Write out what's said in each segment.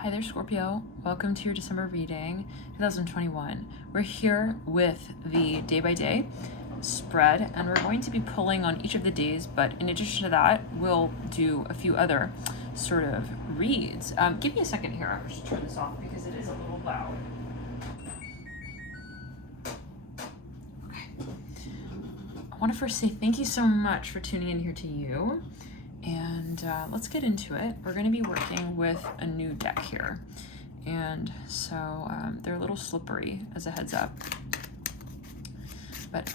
Hi there, Scorpio. Welcome to your December reading, 2021. We're here with the day-by-day spread, and we're going to be pulling on each of the days, but in addition to that, we'll do a few other sort of reads. Give me a second here. I'll just turn this off because it is a little loud. Okay. I want to first say thank you so much for tuning in here to you. And let's get into it. We're going to be working with a new deck here. And so they're a little slippery as a heads up. But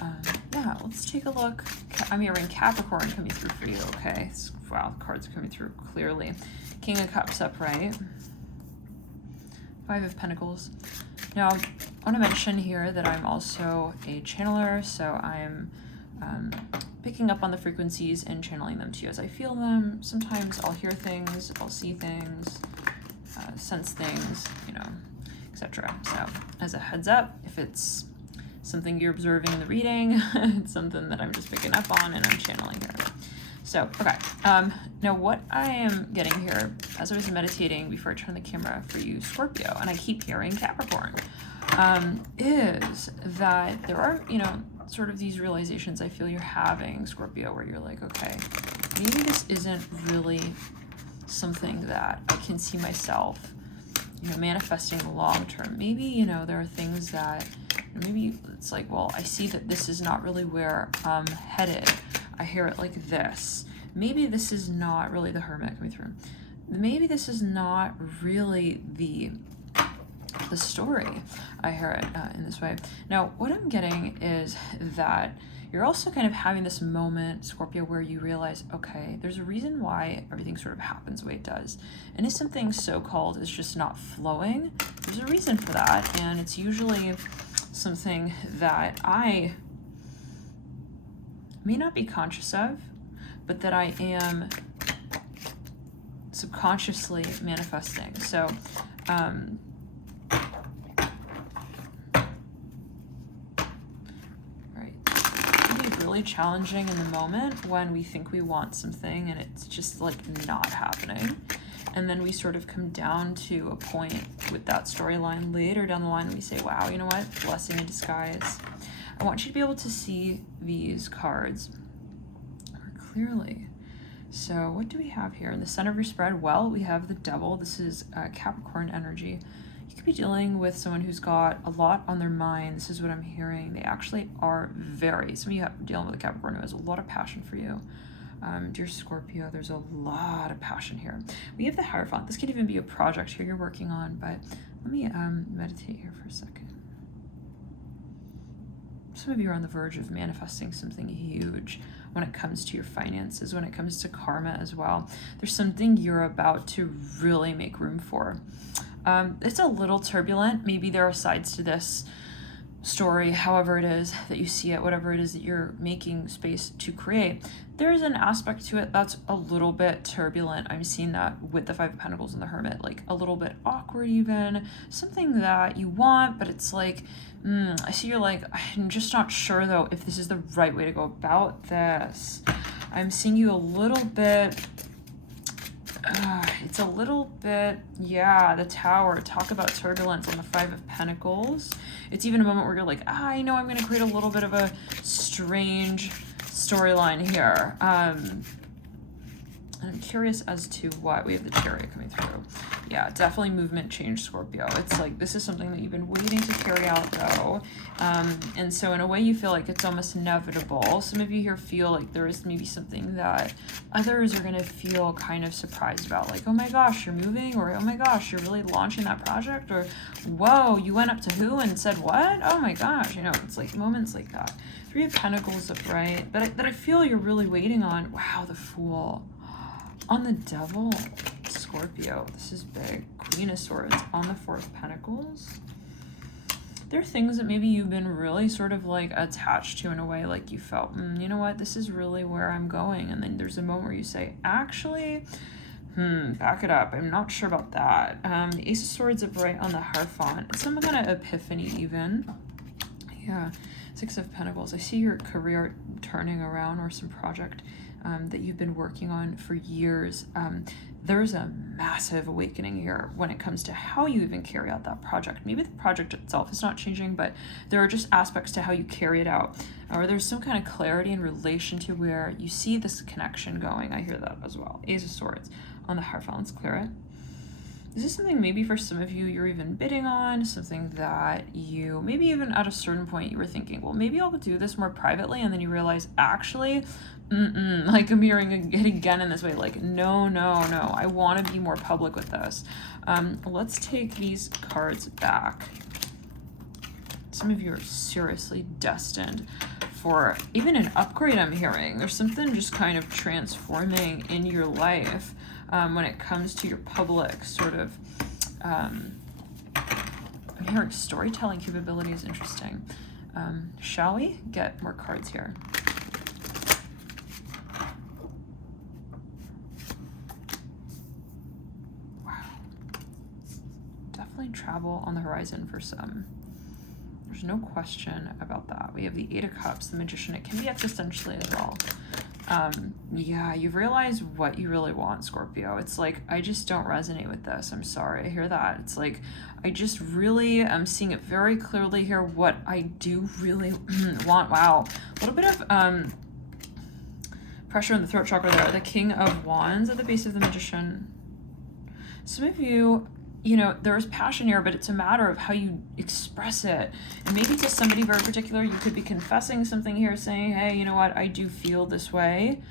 yeah, let's take a look. I'm hearing Capricorn coming through for you, okay? Wow, the cards are coming through clearly. King of Cups upright. Five of Pentacles. Now, I want to mention here that I'm also a channeler, so I'm picking up on the frequencies and channeling them to you as I feel them. Sometimes I'll hear things, I'll see things, sense things, you know, etc. So as a heads up, if it's something you're observing in the reading, it's something that I'm just picking up on and I'm channeling here. So, okay. Now what I am getting here, as I was meditating before I turn the camera for you, Scorpio, and I keep hearing Capricorn, is that there are, you know, sort of these realizations I feel you're having, Scorpio, where you're like, okay, maybe this isn't really something that I can see myself, you know, manifesting long term. Maybe, you know, there are things that, maybe it's like, well, I see that this is not really where I'm headed. I hear it like this. Maybe this is not really the Hermit coming through. Maybe this is not really the story. I hear it in this way. Now, what I'm getting is that you're also kind of having this moment, Scorpio, where you realize, okay, there's a reason why everything sort of happens the way it does. And if something so-called is just not flowing, there's a reason for that. And it's usually something that I may not be conscious of, but that I am subconsciously manifesting. So, really challenging in the moment when we think we want something and it's just like not happening, and then we sort of come down to a point with that storyline later down the line and we say, wow, you know what, blessing in disguise. I want you to be able to see these cards more clearly. So what do we have here in the center of your spread? Well, we have the Devil. This is Capricorn energy. You could be dealing with someone who's got a lot on their mind. This is what I'm hearing. They actually are some of you have dealing with a Capricorn who has a lot of passion for you. Dear Scorpio, there's a lot of passion here. We have the Hierophant. This could even be a project here you're working on, but let me meditate here for a second. Some of you are on the verge of manifesting something huge when it comes to your finances, when it comes to karma as well. There's something you're about to really make room for. It's a little turbulent. Maybe there are sides to this story, however it is that you see it, whatever it is that you're making space to create. There's an aspect to it that's a little bit turbulent. I'm seeing that with the Five of Pentacles and the Hermit, like a little bit awkward even. Something that you want, but it's like, I see you're like, I'm just not sure though if this is the right way to go about this. I'm seeing you a little bit... it's a little bit, yeah, the Tower. Talk about turbulence on the Five of Pentacles. It's even a moment where you're like, I know I'm going to create a little bit of a strange storyline here. I'm curious as to what. We have the Chariot coming through. Yeah, definitely movement change, Scorpio. It's like, this is something that you've been waiting to carry out, though. And so in a way, you feel like it's almost inevitable. Some of you here feel like there is maybe something that others are going to feel kind of surprised about. Like, oh my gosh, you're moving, or oh my gosh, you're really launching that project, or whoa, you went up to who and said what? Oh my gosh, you know, it's like moments like that. Three of Pentacles upright that I feel you're really waiting on. Wow, the Fool. On the Devil, Scorpio, this is big. Queen of Swords on the Four of Pentacles. There are things that maybe you've been really sort of like attached to in a way, like you felt, you know what, this is really where I'm going. And then there's a moment where you say, actually, back it up. I'm not sure about that. The Ace of Swords upright on the Hierophant. It's some kind of epiphany even. Yeah. Six of Pentacles. I see your career turning around, or some project that you've been working on for years. there's a massive awakening here when it comes to how you even carry out that project. Maybe the project itself is not changing, but there are just aspects to how you carry it out, or there's some kind of clarity in relation to where you see this connection going. I hear that as well. Ace of Swords on the Hierophant. Let's clear it. Is this something maybe for some of you you're even bidding on, something that you, maybe even at a certain point you were thinking, well, maybe I'll do this more privately, and then you realize, actually, like I'm hearing it again in this way, like, no, I want to be more public with this. Let's take these cards back. Some of you are seriously destined for even an upgrade, I'm hearing. There's something just kind of transforming in your life when it comes to your public sort of, I'm hearing storytelling capabilities. Interesting. Shall we get more cards here? Wow. Definitely travel on the horizon for some. There's no question about that. We have the Eight of Cups, the Magician. It can be existentially as well. Yeah, you've realized what you really want, Scorpio. It's like, I just don't resonate with this. I'm sorry. I hear that. It's like, I just really am seeing it very clearly here what I do really want. Wow. A little bit of pressure in the throat chakra there. The King of Wands at the base of the Magician. Some of you, you know, there's passion here, but it's a matter of how you express it. And maybe to somebody very particular, you could be confessing something here, saying, hey, you know what, I do feel this way.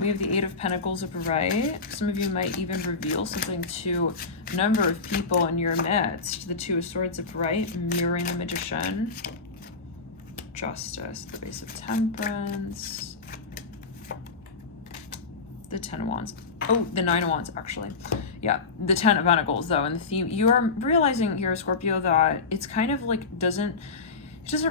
We have the Eight of Pentacles upright. Some of you might even reveal something to a number of people in your midst. The Two of Swords upright, mirroring the Magician. Justice, the base of Temperance. The Ten of Wands. Oh, the Nine of Wands, actually. Yeah, the Ten of Pentacles, though, and the theme. You are realizing here, Scorpio, that it's kind of like it doesn't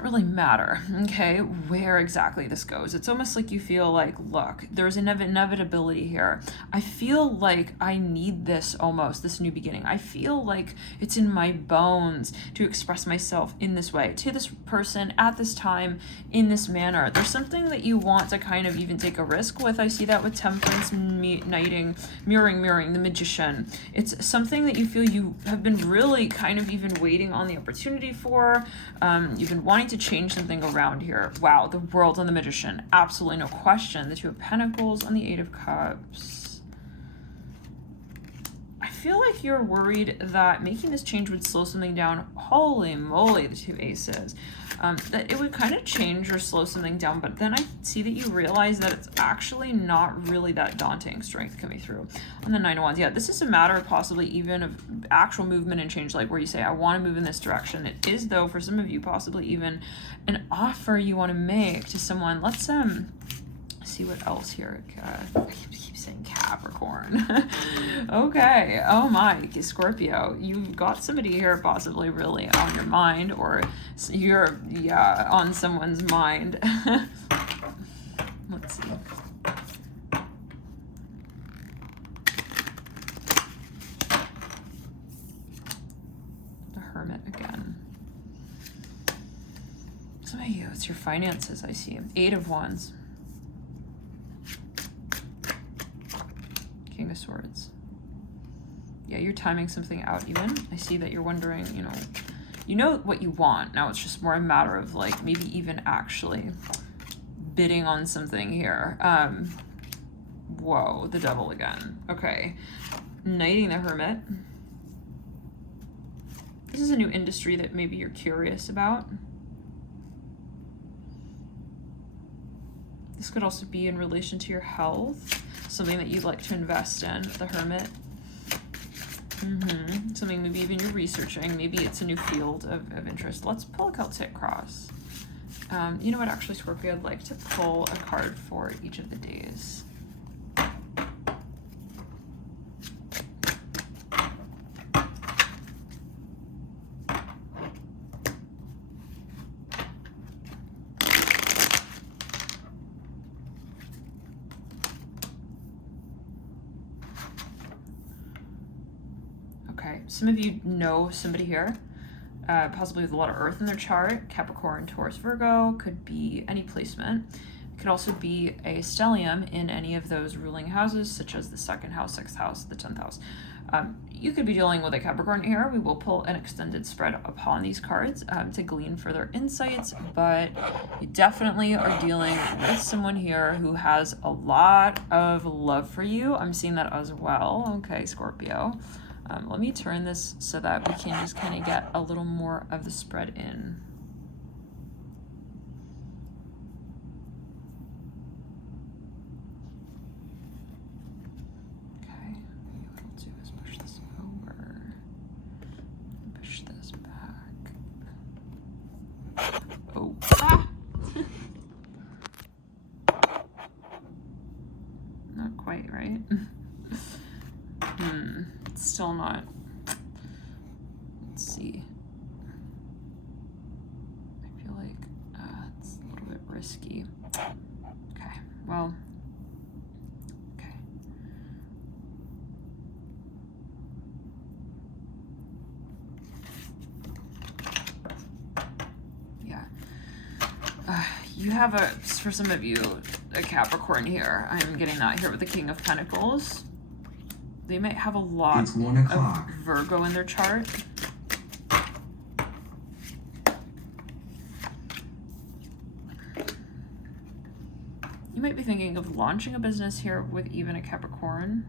really matter, okay, where exactly this goes. It's almost like you feel like, look, there's an inevitability here. I feel like I need this almost, this new beginning. I feel like it's in my bones to express myself in this way, to this person, at this time, in this manner. There's something that you want to kind of even take a risk with. I see that with Temperance, Knighting, mirroring the Magician. It's something that you feel you have been really kind of even waiting on the opportunity for. You've been wanting to change something around here. Wow, the World on the Magician. Absolutely no question. The Two of Pentacles on the Eight of Cups. I feel like you're worried that making this change would slow something down. Holy moly, the Two Aces. That it would kind of change or slow something down, but then I see that you realize that it's actually not really that daunting. Strength coming through on the Nine of Wands. Yeah, this is a matter of possibly even of actual movement and change, like where you say, I want to move in this direction. It is, though, for some of you, possibly even an offer you want to make to someone. Let's see what else here. I keep saying Capricorn. Okay. Oh my, Scorpio, you've got somebody here possibly really on your mind, or you're on someone's mind. Let's see. The Hermit again. Some of you, it's your finances. I see. Eight of Wands. King of Swords. Yeah, you're timing something out even. I see that you're wondering, you know what you want. Now it's just more a matter of like maybe even actually bidding on something here. Whoa, the Devil again. Okay. Knighting the Hermit. This is a new industry that maybe you're curious about. This could also be in relation to your health. Something that you'd like to invest in, the Hermit. Something maybe even you're researching. Maybe it's a new field of interest. Let's pull a Celtic cross. You know what, actually, Scorpio, I'd like to pull a card for each of the days. Some of you know somebody here, possibly with a lot of earth in their chart. Capricorn, Taurus, Virgo, could be any placement. It could also be a stellium in any of those ruling houses, such as the 2nd house, 6th house, the 10th house. You could be dealing with a Capricorn here. We will pull an extended spread upon these cards to glean further insights, but you definitely are dealing with someone here who has a lot of love for you. I'm seeing that as well. Okay, Scorpio. Let me turn this so that we can just kind of get a little more of the spread in. Oh. Ah! Not quite, right? It's still not. Let's see. I feel like it's a little bit risky. Okay, well. Okay. Yeah. You have for some of you, a Capricorn here. I'm getting that here with the King of Pentacles. They might have a lot of Virgo in their chart. You might be thinking of launching a business here with even a Capricorn.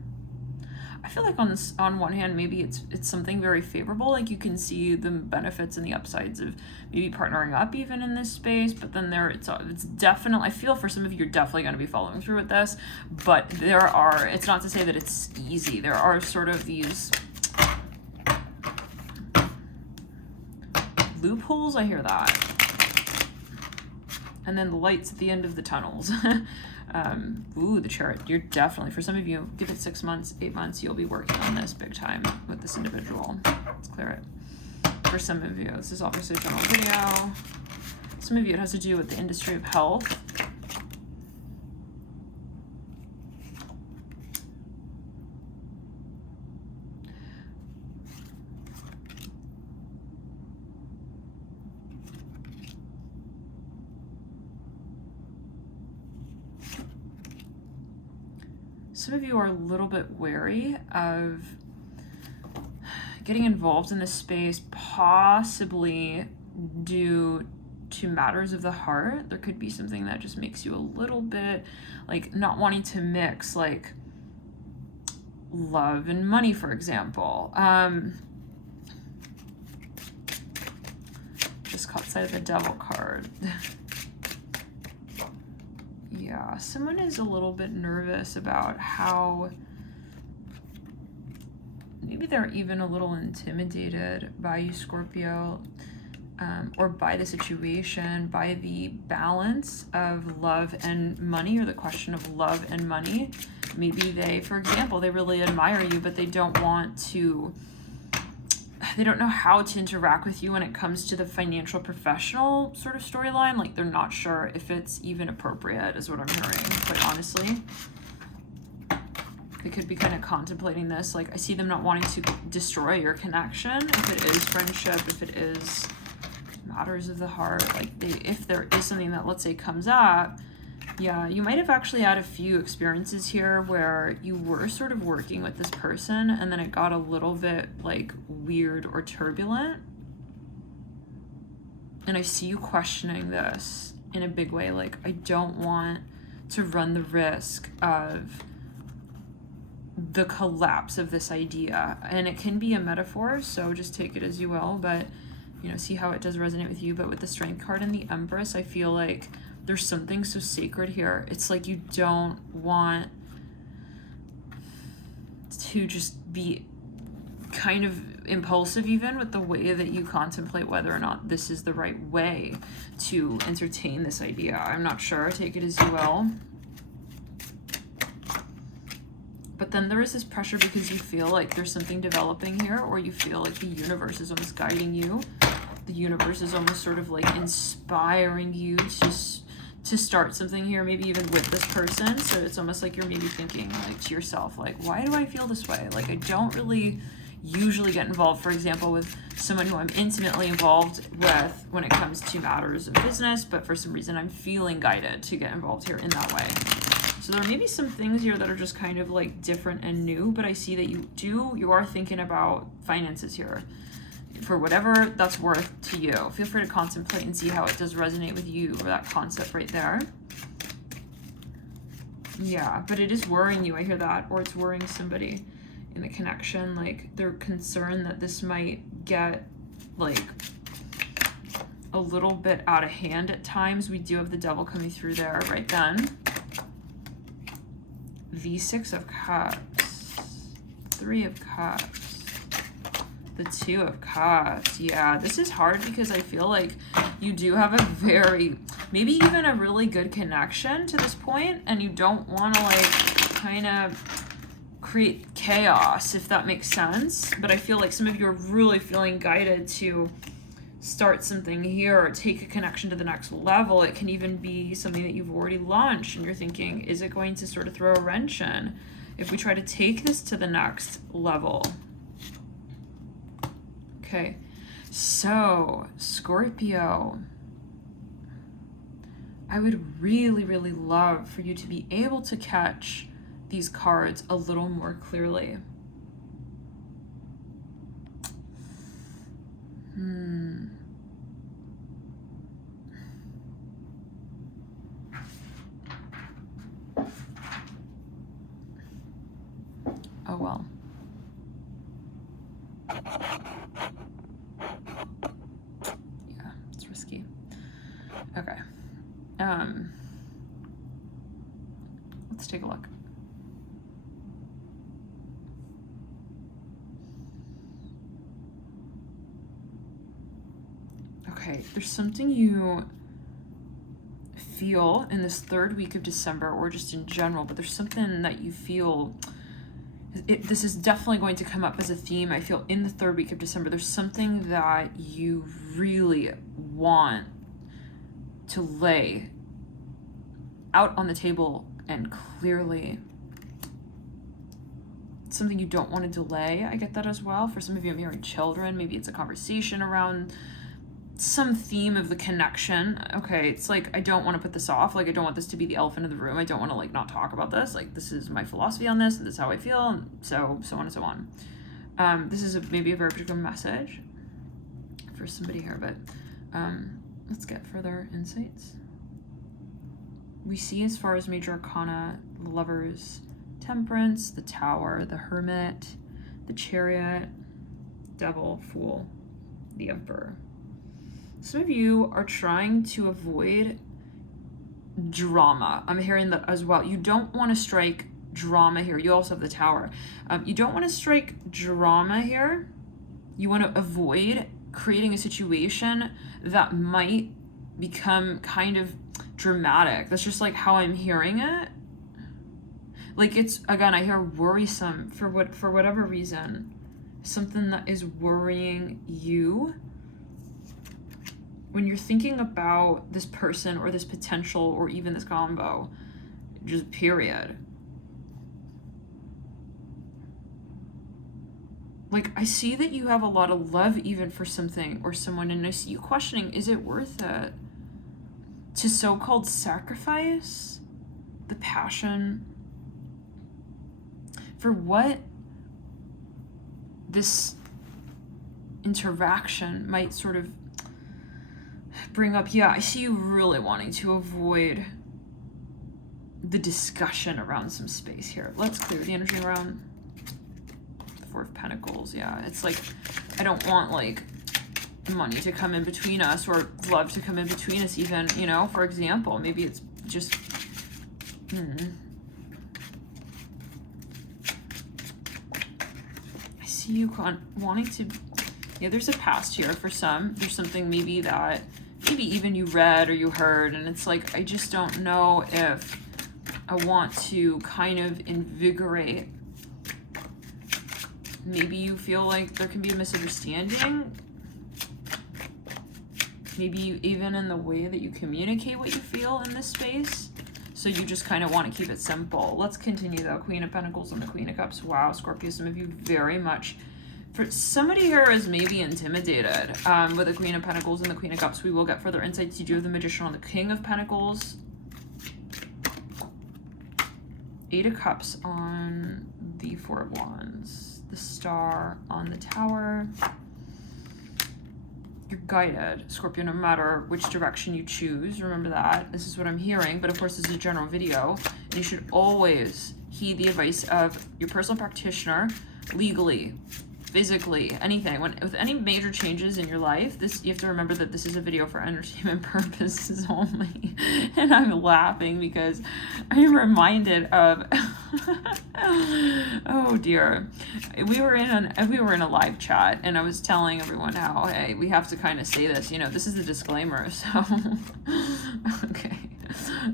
I feel like on one hand, maybe it's something very favorable. Like you can see the benefits and the upsides of maybe partnering up even in this space. But then it's definitely, I feel for some of you, you're definitely going to be following through with this. But it's not to say that it's easy. There are sort of these loopholes. I hear that. And then the lights at the end of the tunnels. Ooh, the chart. You're definitely, for some of you, give it 6 months, 8 months, you'll be working on this big time with this individual. Let's clear it. For some of you, this is obviously a general video. Some of you, it has to do with the industry of health. Some of you are a little bit wary of getting involved in this space, possibly due to matters of the heart. There could be something that just makes you a little bit like not wanting to mix like love and money, for example. Just caught sight of the Devil card. Yeah, someone is a little bit nervous about how maybe they're even a little intimidated by you, Scorpio, or by the situation, by the balance of love and money, or the question of love and money. Maybe they, for example, they really admire you, but they don't know how to interact with you when it comes to the financial professional sort of storyline. Like they're not sure if it's even appropriate, is what I'm hearing, quite honestly. They could be kind of contemplating this. Like I see them not wanting to destroy your connection, if it is friendship, if it is matters of the heart. Like if there is something that, let's say, comes up, yeah, you might have actually had a few experiences here where you were sort of working with this person and then it got a little bit like weird or turbulent. And I see you questioning this in a big way. Like, I don't want to run the risk of the collapse of this idea. And it can be a metaphor, so just take it as you will, but you know, see how it does resonate with you. But with the Strength card and the Empress, I feel like there's something so sacred here. It's like you don't want to just be kind of impulsive even with the way that you contemplate whether or not this is the right way to entertain this idea. I'm not sure, take it as you will. But then there is this pressure because you feel like there's something developing here, or you feel like the universe is almost guiding you. The universe is almost sort of like inspiring you to start something here, maybe even with this person. So it's almost like you're maybe thinking like to yourself, like, why do I feel this way? Like, I don't really, usually get involved, for example, with someone who I'm intimately involved with when it comes to matters of business, but for some reason I'm feeling guided to get involved here in that way. So there may be some things here that are just kind of like different and new, but I see that you are thinking about finances here for whatever that's worth to you. Feel free to contemplate and see how it does resonate with you, or that concept right there. Yeah, but it is worrying you. I hear that, or it's worrying somebody in the connection. Like they're concerned that this might get like a little bit out of hand at times. We do have the devil coming through there right then. The 6 of Cups, 3 of Cups, the 2 of Cups. Yeah, this is hard because I feel like you do have a very, maybe even a really good connection to this point, and you don't want to like kind of create chaos, if that makes sense. But I feel like some of you are really feeling guided to start something here or take a connection to the next level. It can even be something that you've already launched and you're thinking, is it going to sort of throw a wrench in if we try to take this to the next level? Okay, so Scorpio, I would really, really love for you to be able to catch these cards a little more clearly. Oh well. Yeah, it's risky. Okay. Let's take a look. Okay, there's something you feel in this third week of December, or just in general, but there's something that you feel, this is definitely going to come up as a theme. I feel in the third week of December, there's something that you really want to lay out on the table and clearly. Something you don't want to delay. I get that as well. For some of you, I'm hearing children. Maybe it's a conversation around some theme of the connection. Okay, it's like, I don't want to put this off. Like, I don't want this to be the elephant in the room. I don't want to like not talk about this. Like, this is my philosophy on this, and this is how I feel, and so on and so on. This is maybe a very particular message for somebody here, but let's get further insights. We see, as far as major arcana, the Lovers, Temperance, the Tower, the Hermit, the Chariot, Devil, Fool, the Emperor. Some of you are trying to avoid drama. I'm hearing that as well. You don't want to strike drama here. You also have the Tower. You don't want to strike drama here. You want to avoid creating a situation that might become kind of dramatic. That's just like how I'm hearing it. Like, it's, again, I hear worrisome for whatever reason. Something that is worrying you. When you're thinking about this person or this potential or even this combo, just period. Like, I see that you have a lot of love even for something or someone, and I see you questioning, is it worth it to so-called sacrifice the passion for what this interaction might sort of bring up? Yeah, I see you really wanting to avoid the discussion around some space here. Let's clear the energy around the 4 of Pentacles. Yeah, it's like, I don't want like money to come in between us, or love to come in between us even, you know, for example. Maybe it's just I see you wanting to, yeah, there's a past here for some. There's something maybe that maybe even you read or you heard, and it's like, I just don't know if I want to kind of invigorate. Maybe you feel like there can be a misunderstanding. Maybe even in the way that you communicate what you feel in this space. So you just kind of want to keep it simple. Let's continue though. Queen of Pentacles and the Queen of Cups. Wow, Scorpio, some of you very much For somebody here is maybe intimidated with the Queen of Pentacles and the Queen of Cups. We will get further insights. You do have the Magician on the King of Pentacles. 8 of Cups on the 4 of Wands. The Star on the Tower. You're guided, Scorpio, no matter which direction you choose. Remember that. This is what I'm hearing, but of course this is a general video. And you should always heed the advice of your personal practitioner, legally, physically, anything. With any major changes in your life, you have to remember that this is a video for entertainment purposes only. And I'm laughing because I'm reminded of oh dear, we were in a live chat, and I was telling everyone how, hey, we have to kind of say this, you know, this is a disclaimer. So okay,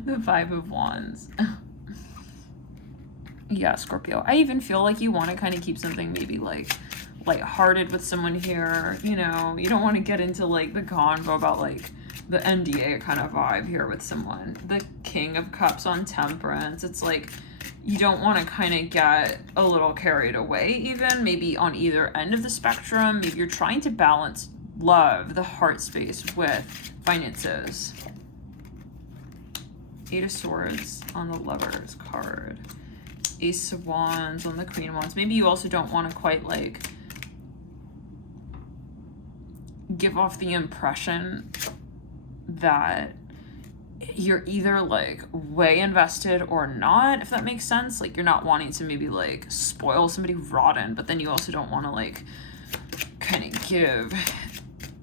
the 5 of Wands. Yeah, Scorpio, I even feel like you want to kind of keep something maybe like lighthearted with someone here. You know, you don't want to get into like the convo about like the NDA kind of vibe here with someone. The King of Cups on Temperance. It's like you don't want to kind of get a little carried away, even maybe on either end of the spectrum. Maybe you're trying to balance love, the heart space, with finances. 8 of Swords on the Lovers card. Ace of Wands on the Queen of Wands. Maybe you also don't want to quite like give off the impression that you're either like way invested or not, if that makes sense. Like you're not wanting to maybe like spoil somebody rotten, but then you also don't want to like kind of give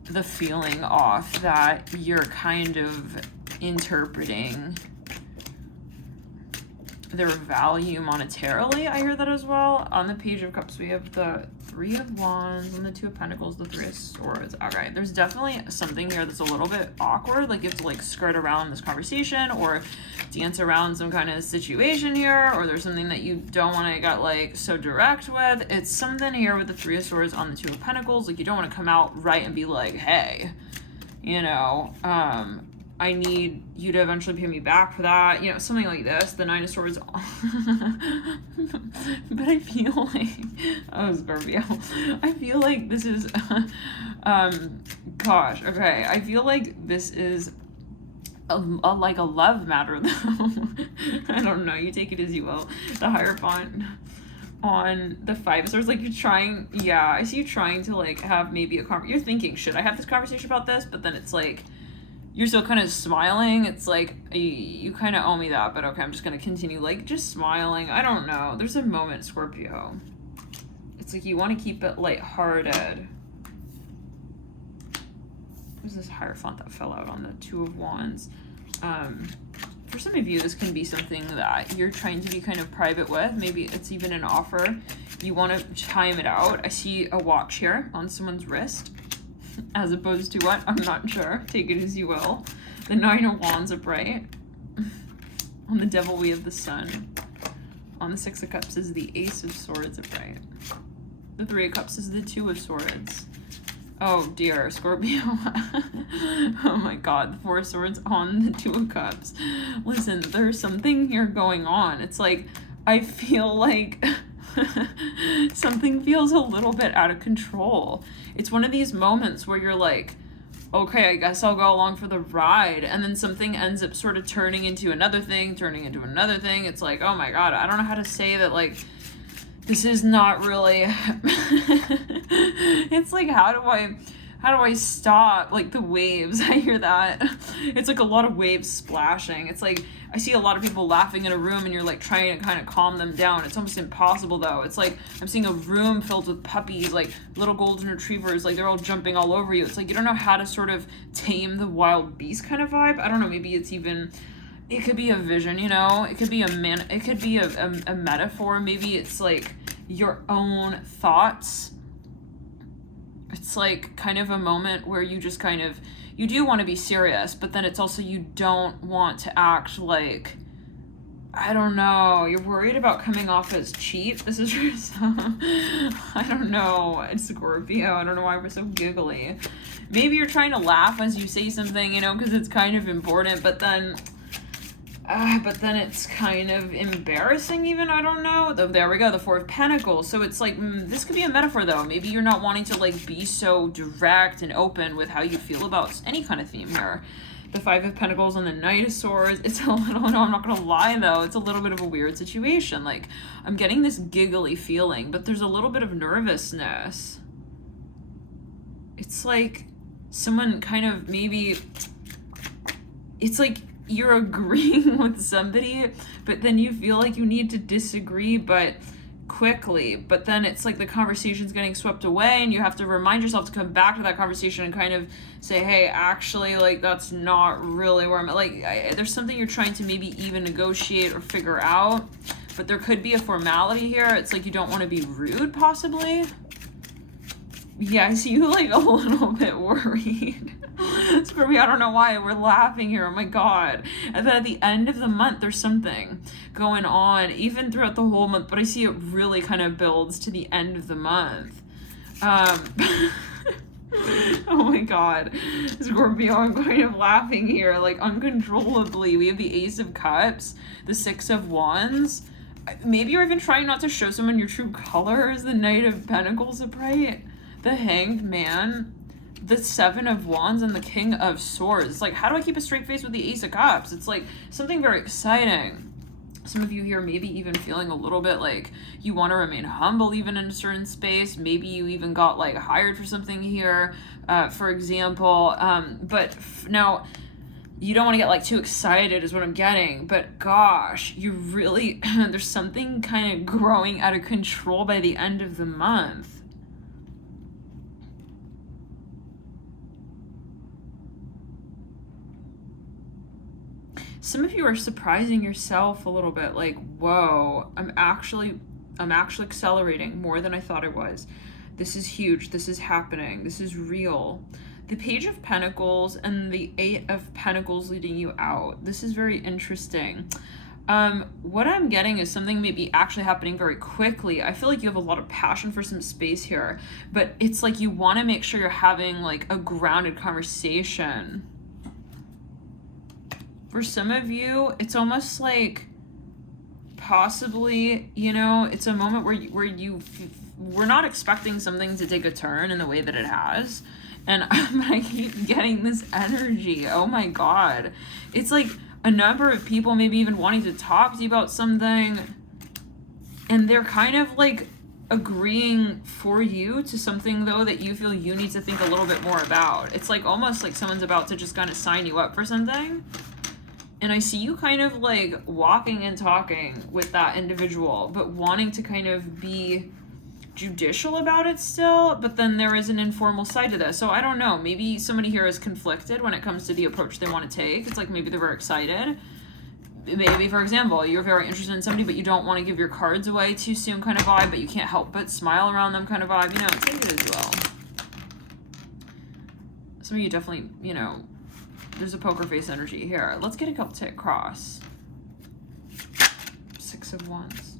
the feeling off that you're kind of interpreting their value monetarily. I hear that as well. On the Page of Cups, we have the 3 of Wands and the 2 of Pentacles, the 3 of Swords. All right, there's definitely something here that's a little bit awkward. Like you have to like skirt around this conversation or dance around some kind of situation here, or there's something that you don't want to get like so direct with. It's something here with the 3 of Swords on the 2 of Pentacles. Like you don't want to come out right and be like, hey, you know, I need you to eventually pay me back for that, you know, something like this. The 9 of Swords. But I feel like, oh, Scorpio, I feel like this is, gosh, okay, I feel like this is like a love matter, though. I don't know, you take it as you will. The Hierophant on the 5 of Swords, like you're trying, yeah, I see you trying to like have maybe you're thinking, should I have this conversation about this? But then it's like, you're still kind of smiling. It's like, you kind of owe me that, but okay, I'm just going to continue, like, just smiling. I don't know. There's a moment, Scorpio. It's like you want to keep it lighthearted. There's this Hierophant that fell out on the 2 of Wands. For some of you, this can be something that you're trying to be kind of private with. Maybe it's even an offer. You want to time it out. I see a watch here on someone's wrist. As opposed to what? I'm not sure. Take it as you will. The 9 of Wands upright. On the Devil, we have the Sun. On the 6 of Cups is the Ace of Swords upright. The 3 of Cups is the 2 of Swords. Oh dear, Scorpio. Oh my god, the 4 of Swords on the 2 of Cups. Listen, there's something here going on. It's like, I feel like something feels a little bit out of control. It's one of these moments where you're like, okay, I guess I'll go along for the ride, and then something ends up sort of turning into another thing. It's like, oh my god, I don't know how to say that, like, this is not really it's like, how do I stop, like, the waves? I hear that. It's like a lot of waves splashing. It's like, I see a lot of people laughing in a room and you're like trying to kind of calm them down. It's almost impossible though. It's like, I'm seeing a room filled with puppies, like little golden retrievers, like they're all jumping all over you. It's like, you don't know how to sort of tame the wild beast kind of vibe. I don't know, maybe it's even, it could be a vision, you know? It could be it could be a metaphor. Maybe it's like your own thoughts. It's like kind of a moment where you just kind of, you do want to be serious, but then it's also, you don't want to act like, I don't know, you're worried about coming off as cheap. This is for some, I don't know, it's Scorpio. I don't know why we're so giggly. Maybe you're trying to laugh as you say something, you know, because it's kind of important, but then But then it's kind of embarrassing even, I don't know. There we go, the Four of Pentacles. So it's like, this could be a metaphor though. Maybe you're not wanting to like be so direct and open with how you feel about any kind of theme here. The Five of Pentacles and the Knight of Swords. It's a little, no, I'm not gonna lie though, it's a little bit of a weird situation. Like, I'm getting this giggly feeling, but there's a little bit of nervousness. It's like someone kind of maybe, it's like you're agreeing with somebody, but then you feel like you need to disagree, but quickly. But then it's like the conversation's getting swept away and you have to remind yourself to come back to that conversation and kind of say, hey, actually, like, that's not really where I'm at. Like, there's something you're trying to maybe even negotiate or figure out, but there could be a formality here. It's like you don't want to be rude, possibly. Yeah, I see you like a little bit worried. Scorpio, I don't know why we're laughing here. Oh my god. And then at the end of the month, there's something going on, even throughout the whole month, but I see it really kind of builds to the end of the month. Oh my god. Scorpio, I'm kind of laughing here, like uncontrollably. We have the Ace of Cups, the Six of Wands. Maybe you're even trying not to show someone your true colors. The Knight of Pentacles upright, the Hanged Man, the Seven of Wands, and the King of Swords. It's like, how do I keep a straight face with the Ace of Cups? It's like something very exciting. Some of you here maybe even feeling a little bit like you want to remain humble even in a certain space. Maybe you even got like hired for something here, for example. But now you don't want to get like too excited is what I'm getting. But gosh, you really, there's something kind of growing out of control by the end of the month. Some of you are surprising yourself a little bit, like, whoa, I'm actually accelerating more than I thought I was. This is huge. This is happening. This is real. The Page of Pentacles and the Eight of Pentacles leading you out. This is very interesting. What I'm getting is something maybe actually happening very quickly. I feel like you have a lot of passion for some space here, but it's like you want to make sure you're having like a grounded conversation. For some of you, it's almost like possibly, you know, it's a moment where we're not expecting something to take a turn in the way that it has. And I keep getting this energy. Oh my God. It's like a number of people maybe even wanting to talk to you about something. And they're kind of like agreeing for you to something though that you feel you need to think a little bit more about. It's like almost like someone's about to just kind of sign you up for something. And I see you kind of like walking and talking with that individual, but wanting to kind of be judicial about it still, but then there is an informal side to this. So I don't know, maybe somebody here is conflicted when it comes to the approach they want to take. It's like maybe they're very excited. Maybe, for example, you're very interested in somebody, but you don't want to give your cards away too soon kind of vibe, but you can't help but smile around them kind of vibe. You know, take it as well. Some of you definitely, you know, there's a poker face energy here. Let's get a couple tick cross. Six of Wands.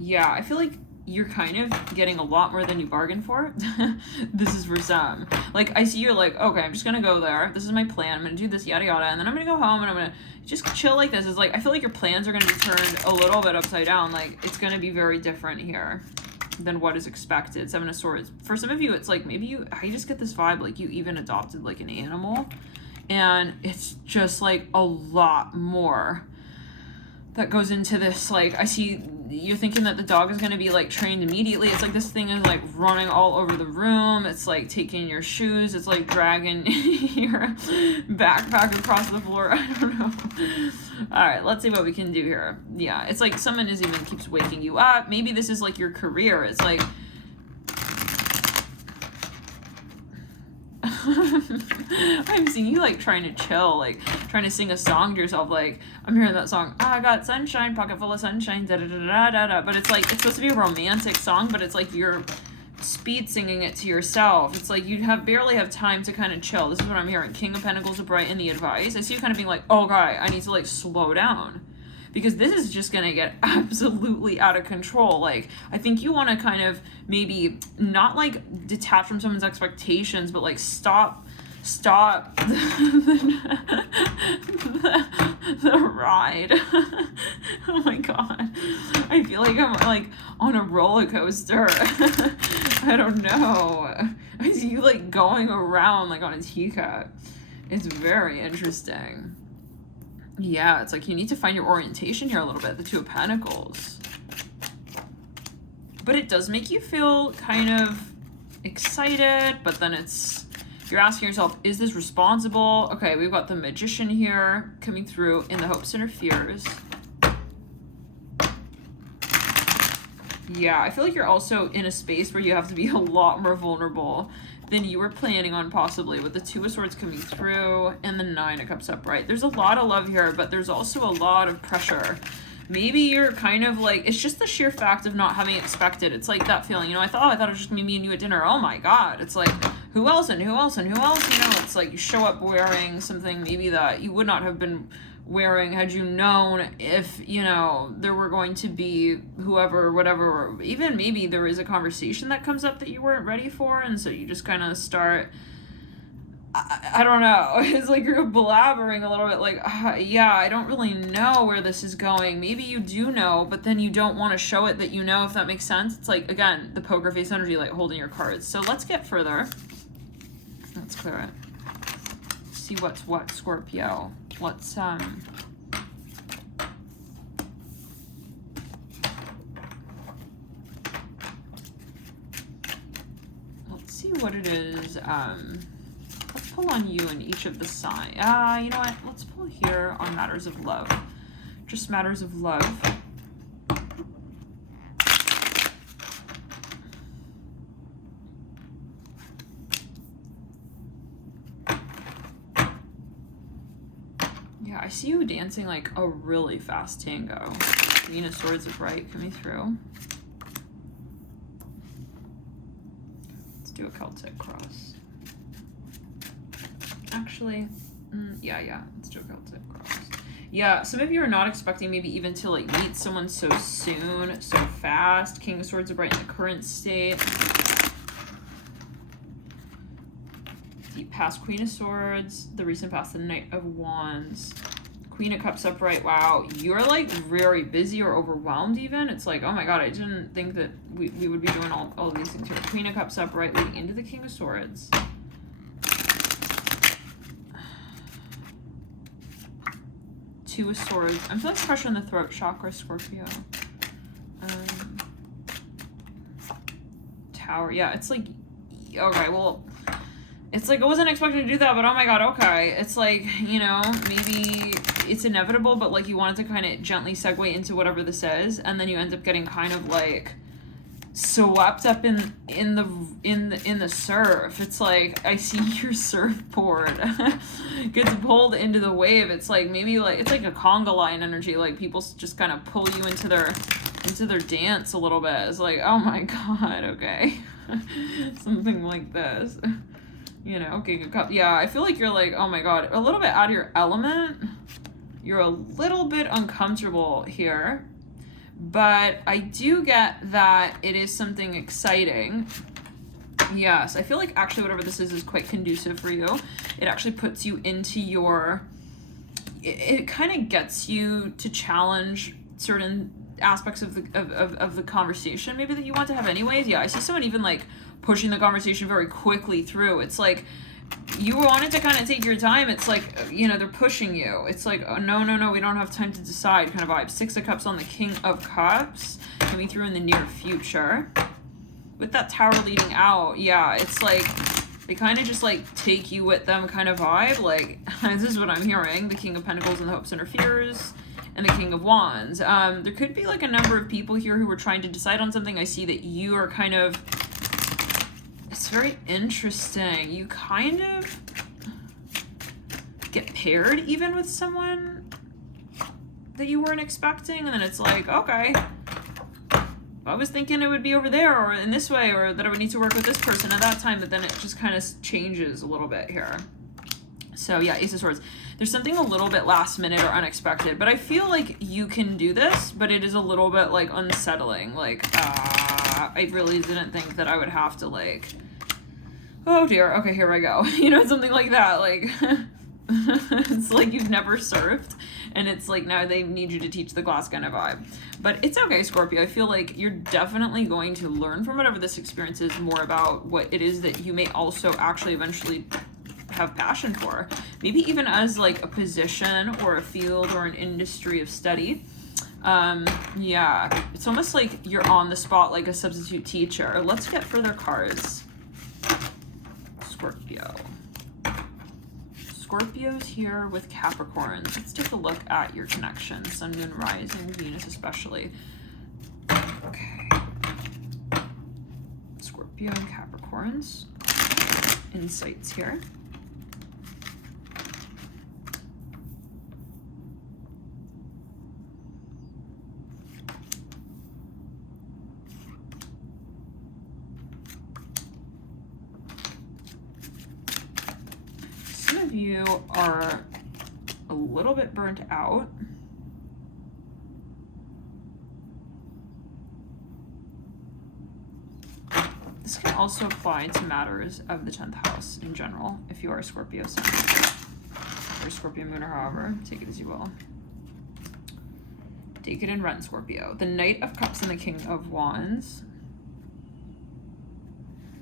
Yeah, I feel like you're kind of getting a lot more than you bargained for. This is for some. Like, I see you're like, okay, I'm just gonna go there. This is my plan. I'm gonna do this, yada yada, and then I'm gonna go home and I'm gonna just chill like this. It's like, I feel like your plans are gonna be turned a little bit upside down. Like, it's gonna be very different here than what is expected. Seven of Swords. For some of you, it's like maybe I just get this vibe like you even adopted like an animal, and it's just like a lot more that goes into this. Like, I see you're thinking that the dog is going to be like trained immediately. It's like this thing is like running all over the room. It's like taking your shoes. It's like dragging your backpack across the floor. I don't know. All right, let's see what we can do here. Yeah, it's like someone is even keeps waking you up. Maybe this is like your career. It's like I'm seeing you like trying to chill, like trying to sing a song to yourself. Like, I'm hearing that song, I got sunshine, pocket full of sunshine, da da da da da da. But it's like, it's supposed to be a romantic song, but it's like you're speed singing it to yourself. It's like you barely have time to kind of chill. This is what I'm hearing. King of Pentacles upright in the advice. I see you kind of being like, oh, okay, I need to like slow down, because this is just going to get absolutely out of control. Like, I think you want to kind of maybe not like detach from someone's expectations, but like stop stop the ride. Oh my god. I feel like I'm like on a roller coaster. I don't know. I see you like going around like on a teacup. It's very interesting. Yeah, it's like you need to find your orientation here a little bit, the Two of Pentacles. But it does make you feel kind of excited, but then you're asking yourself, is this responsible? Okay, we've got the Magician here coming through in the hopes and fears. Yeah, I feel like you're also in a space where you have to be a lot more vulnerable than you were planning on, possibly, with the Two of Swords coming through and the Nine of Cups upright. There's a lot of love here, but there's also a lot of pressure. Maybe you're kind of like, it's just the sheer fact of not having expected. It's like that feeling, you know, I thought it was just gonna be me and you at dinner. Oh my god. It's like, who else and who else and who else? You know, it's like you show up wearing something maybe that you would not have been wearing had you known if, you know, there were going to be whoever, whatever, or even maybe there is a conversation that comes up that you weren't ready for, and so you just kind of start, I don't know, it's like you're blabbering a little bit like, yeah, I don't really know where this is going. Maybe you do know, but then you don't want to show it that you know, if that makes sense. It's like, again, the poker face energy, like holding your cards. So let's get further. Let's clear it. See what's what, Scorpio. Let's see what it is. Let's pull on you in each of the signs. You know what? Let's pull here on matters of love. Just matters of love. Yeah, I see you dancing like a really fast tango. Queen of Swords upright coming through. Let's do a Celtic cross. Actually, yeah, let's do a Celtic cross. Yeah, some of you are not expecting maybe even to like meet someone so soon, so fast. King of Swords upright in the current state. Deep past Queen of Swords, the recent past the Knight of Wands. Queen of Cups upright. Wow, you're like very busy or overwhelmed even. It's like, oh my god, I didn't think that we would be doing all of these things here. Queen of Cups upright leading into the King of Swords. Two of Swords. I'm feeling pressure in the throat chakra, Scorpio. Tower. Yeah, it's like, okay, well, it's like I wasn't expecting to do that, but oh my god, okay. It's like, you know, maybe it's inevitable, but like you wanted to kind of gently segue into whatever this is, and then you end up getting kind of like swept up in the surf. It's like I see your surfboard gets pulled into the wave. It's like maybe like it's like a conga line energy, like people just kind of pull you into their dance a little bit. It's like, oh my god, okay. Something like this, you know. King of Cups. Yeah, I feel like you're like, oh my god, a little bit out of your element. You're a little bit uncomfortable here, but I do get that it is something exciting. Yes, I feel like actually whatever this is quite conducive for you. It actually puts you into your, it kind of gets you to challenge certain aspects of the conversation maybe that you want to have anyways. Yeah, I see someone even like pushing the conversation very quickly through. It's like you wanted to kind of take your time. It's like, you know, they're pushing you. It's like, oh, no, we don't have time to decide kind of vibe. Six of Cups on the King of Cups coming through in the near future with that Tower leading out. Yeah, it's like they kind of just like take you with them kind of vibe. Like, this is what I'm hearing. The King of Pentacles and the hopes and fears, and the King of Wands. There could be like a number of people here who were trying to decide on something. I see that you are kind of, it's very interesting. You kind of get paired even with someone that you weren't expecting, and then it's like, okay, I was thinking it would be over there or in this way, or that I would need to work with this person at that time, but then it just kind of changes a little bit here. So yeah, Ace of Swords. There's something a little bit last minute or unexpected, but I feel like you can do this, but it is a little bit like unsettling. Like, I really didn't think that I would have to like Oh dear, okay, here I go. You know, something like that, like, it's like you've never surfed, and it's like now they need you to teach the class kind of vibe. But it's okay, Scorpio. I feel like you're definitely going to learn from whatever this experience is more about what it is that you may also actually eventually have passion for. Maybe even as like a position or a field or an industry of study. Yeah, it's almost like you're on the spot like a substitute teacher. Let's get further cards. Scorpio. Scorpio's here with Capricorns. Let's take a look at your connection. Sun, Moon, Rising, Venus especially. Okay. Scorpio and Capricorns. Insights here. Some of you are a little bit burnt out. This can also apply to matters of the 10th house in general, if you are a Scorpio sun or Scorpio moon, or however, take it as you will. Take it and run, Scorpio. The Knight of Cups and the King of Wands.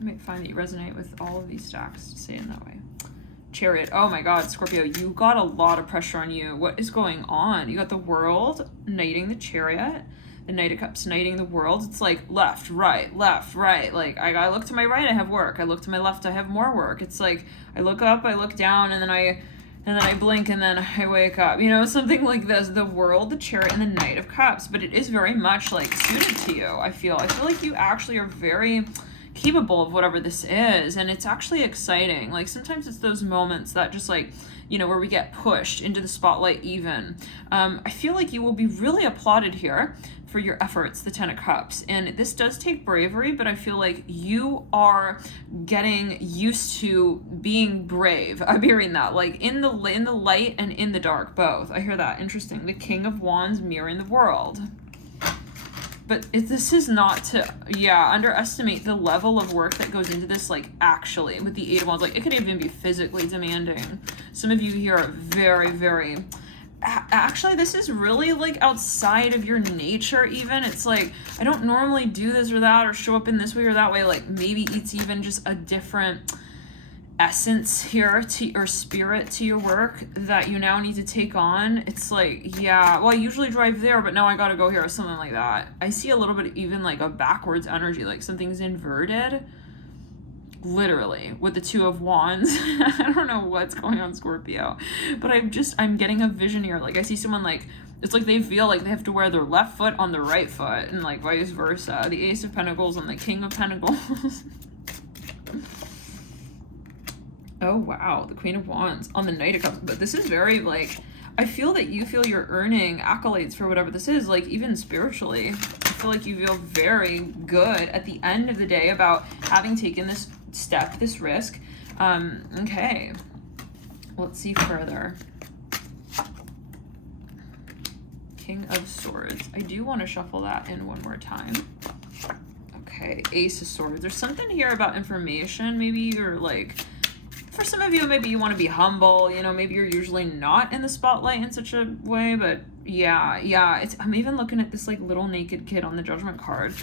You might find that you resonate with all of these stacks, to say it in that way. Chariot. Oh my god, Scorpio, you got a lot of pressure on you. What is going on? You got the World knighting the Chariot, the Knight of Cups knighting the World. It's like left, right. Like I look to my right, I have work. I look to my left, I have more work. It's like I look up, I look down, and then I blink, and then I wake up. You know, something like this. The World, the Chariot, and the Knight of Cups. But it is very much like suited to you. I feel like you actually are very capable of whatever this is, and it's actually exciting. Like sometimes it's those moments that just like, you know, where we get pushed into the spotlight even. I feel like you will be really applauded here for your efforts, the 10 of Cups, and this does take bravery, but I feel like you are getting used to being brave. I'm hearing that, like in the light and in the dark, both. I hear that. Interesting. The King of Wands mirroring the World. But this is not to, underestimate the level of work that goes into this, like, actually, with the 8 of Wands. Like, it could even be physically demanding. Some of you here are very, very... Actually, this is really, like, outside of your nature, even. It's like, I don't normally do this or that or show up in this way or that way. Like, maybe it's even just a different essence here or spirit to your work that you now need to take on. It's like, yeah, well, I usually drive there, but now I gotta go here or something like that. I see a little bit even like a backwards energy, like something's inverted, literally, with the 2 of Wands. I don't know what's going on, Scorpio, but I'm getting a vision here. Like I see someone like, it's like they feel like they have to wear their left foot on their right foot and like vice versa. The Ace of Pentacles and the King of Pentacles. Oh, wow. The Queen of Wands on the Knight of Cups. But this is very, like, I feel that you feel you're earning accolades for whatever this is, like, even spiritually. I feel like you feel very good at the end of the day about having taken this step, this risk. Okay. Let's see further. King of Swords. I do want to shuffle that in one more time. Okay. Ace of Swords. There's something here about information. Maybe you're, like... For some of you, maybe you want to be humble, you know, maybe you're usually not in the spotlight in such a way, but yeah, I'm even looking at this like little naked kid on the Judgment card.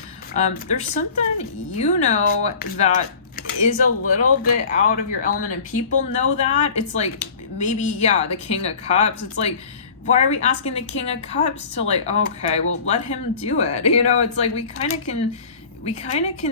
There's something, you know, that is a little bit out of your element, and people know that. It's like, maybe, yeah, the King of Cups. It's like, why are we asking the King of Cups to like, okay, well, let him do it. You know, it's like, we kind of can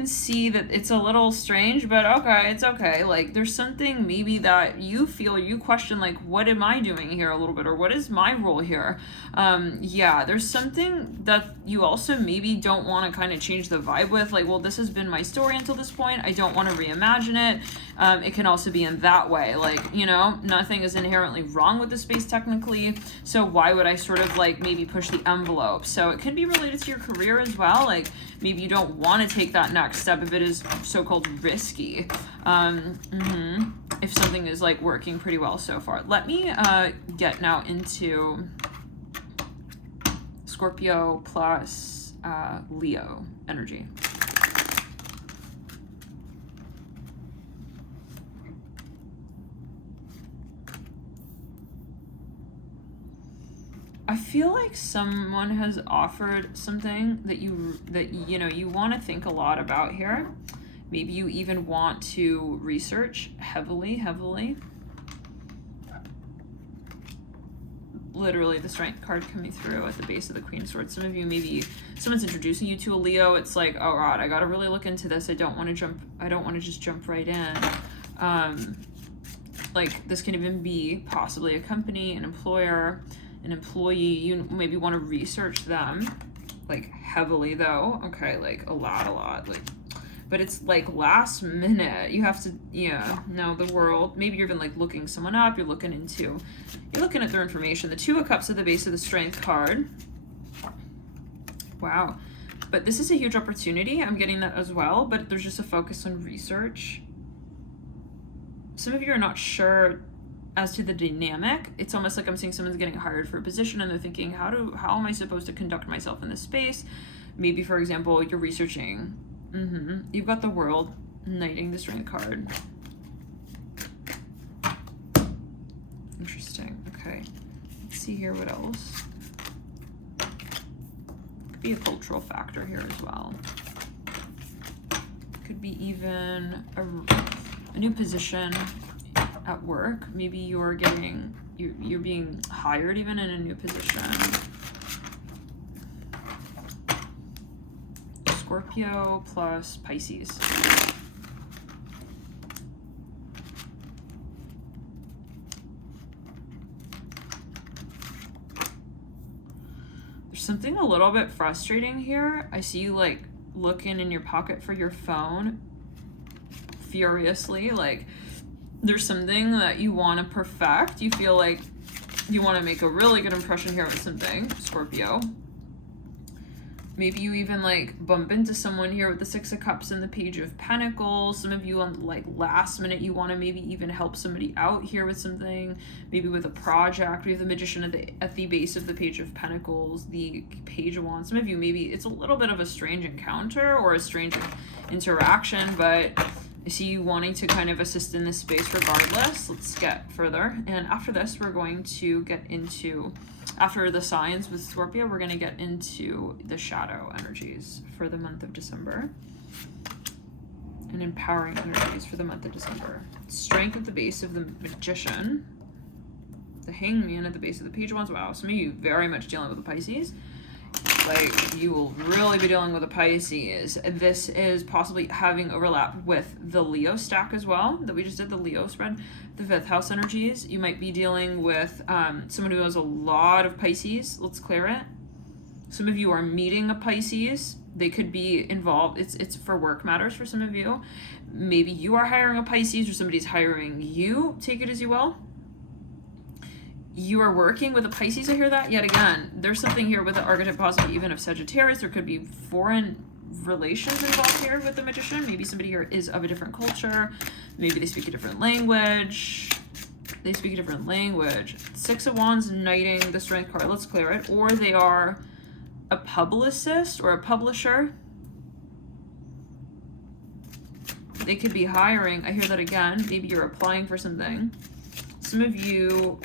see that it's a little strange, but okay, it's okay. Like, there's something maybe that you feel, you question, like, what am I doing here a little bit, or what is my role here? Yeah, there's something that you also maybe don't want to kind of change the vibe with, like, well, this has been my story until this point, I don't want to reimagine it. It can also be in that way, like, you know, nothing is inherently wrong with the space technically, so why would I sort of like maybe push the envelope? So it can be related to your career as well, like maybe you don't want to take that next step if it is so-called risky. If something is like working pretty well so far. Let me get now into Scorpio plus Leo energy. I feel like someone has offered something that you know you want to think a lot about here. Maybe you even want to research heavily. Literally the Strength card coming through at the base of the Queen of Swords. Some of you, maybe someone's introducing you to a Leo. It's like, oh God, I gotta really look into this. I don't want to just jump right in. Like this can even be possibly a company, an employer, an employee. You maybe want to research them like heavily though. Okay, like a lot, like, but it's like last minute. You have to, know the world. Maybe you're even like looking someone up. You're looking at their information. The Two of Cups at the base of the Strength card. Wow. But this is a huge opportunity. I'm getting that as well, but there's just a focus on research. Some of you are not sure as to the dynamic. It's almost like I'm seeing someone's getting hired for a position and they're thinking, how am I supposed to conduct myself in this space? Maybe, for example, you're researching. You've got the World, knighting the Strength card. Interesting. Okay. Let's see here what else. Could be a cultural factor here as well. Could be even a new position at work. Maybe you're being hired even in a new position. Scorpio plus Pisces. There's something a little bit frustrating here. I see you like looking in your pocket for your phone furiously. Like there's something that you want to perfect. You feel like you want to make a really good impression here with something, Scorpio. Maybe you even like bump into someone here with the Six of Cups and the Page of Pentacles. Some of you on like last minute, you want to maybe even help somebody out here with something, maybe with a project. We have the Magician at the base of the Page of Pentacles, the Page of Wands. Some of you, maybe it's a little bit of a strange encounter or a strange interaction, but I see you wanting to kind of assist in this space regardless. Let's get further. And after this, we're going to get into, after the signs with Scorpio, we're going to get into the shadow energies for the month of December. And empowering energies for the month of December. Strength at the base of the Magician. The Hangman at the base of the Page of Wands. Wow, some of you very much dealing with the Pisces. Like you will really be dealing with a Pisces. This is possibly having overlap with the Leo stack as well that we just did, the Leo spread, the 5th house energies. You might be dealing with someone who has a lot of Pisces. Let's clear it. Some of you are meeting a Pisces. They could be involved. It's for work matters for some of you. Maybe you are hiring a Pisces or somebody's hiring you. Take it as you will. You are working with a Pisces, I hear that. Yet again, there's something here with the archetype possibly even of Sagittarius. There could be foreign relations involved here with the Magician. Maybe somebody here is of a different culture. Maybe they speak a different language. Six of Wands, knighting the Strength card. Let's clear it. Or they are a publicist or a publisher. They could be hiring. I hear that again. Maybe you're applying for something. Some of you...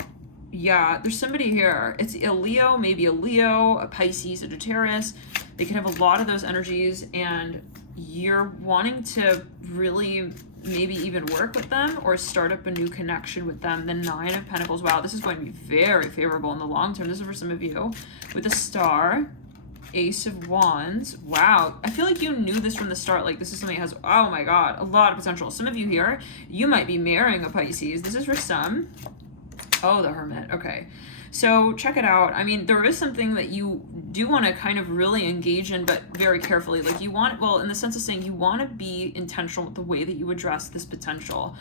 Yeah, there's somebody here. It's a Leo, maybe a Leo, a Pisces, a Sagittarius. They can have a lot of those energies and you're wanting to really maybe even work with them or start up a new connection with them. The 9 of Pentacles. Wow, this is going to be very favorable in the long term. This is for some of you. With the Star, Ace of Wands. Wow, I feel like you knew this from the start. Like this is something that has, oh my God, a lot of potential. Some of you here, you might be marrying a Pisces. This is for some. Oh, the Hermit. Okay. So check it out. I mean, there is something that you do want to kind of really engage in, but very carefully. Like you want, well, in the sense of saying you want to be intentional with the way that you address this potential.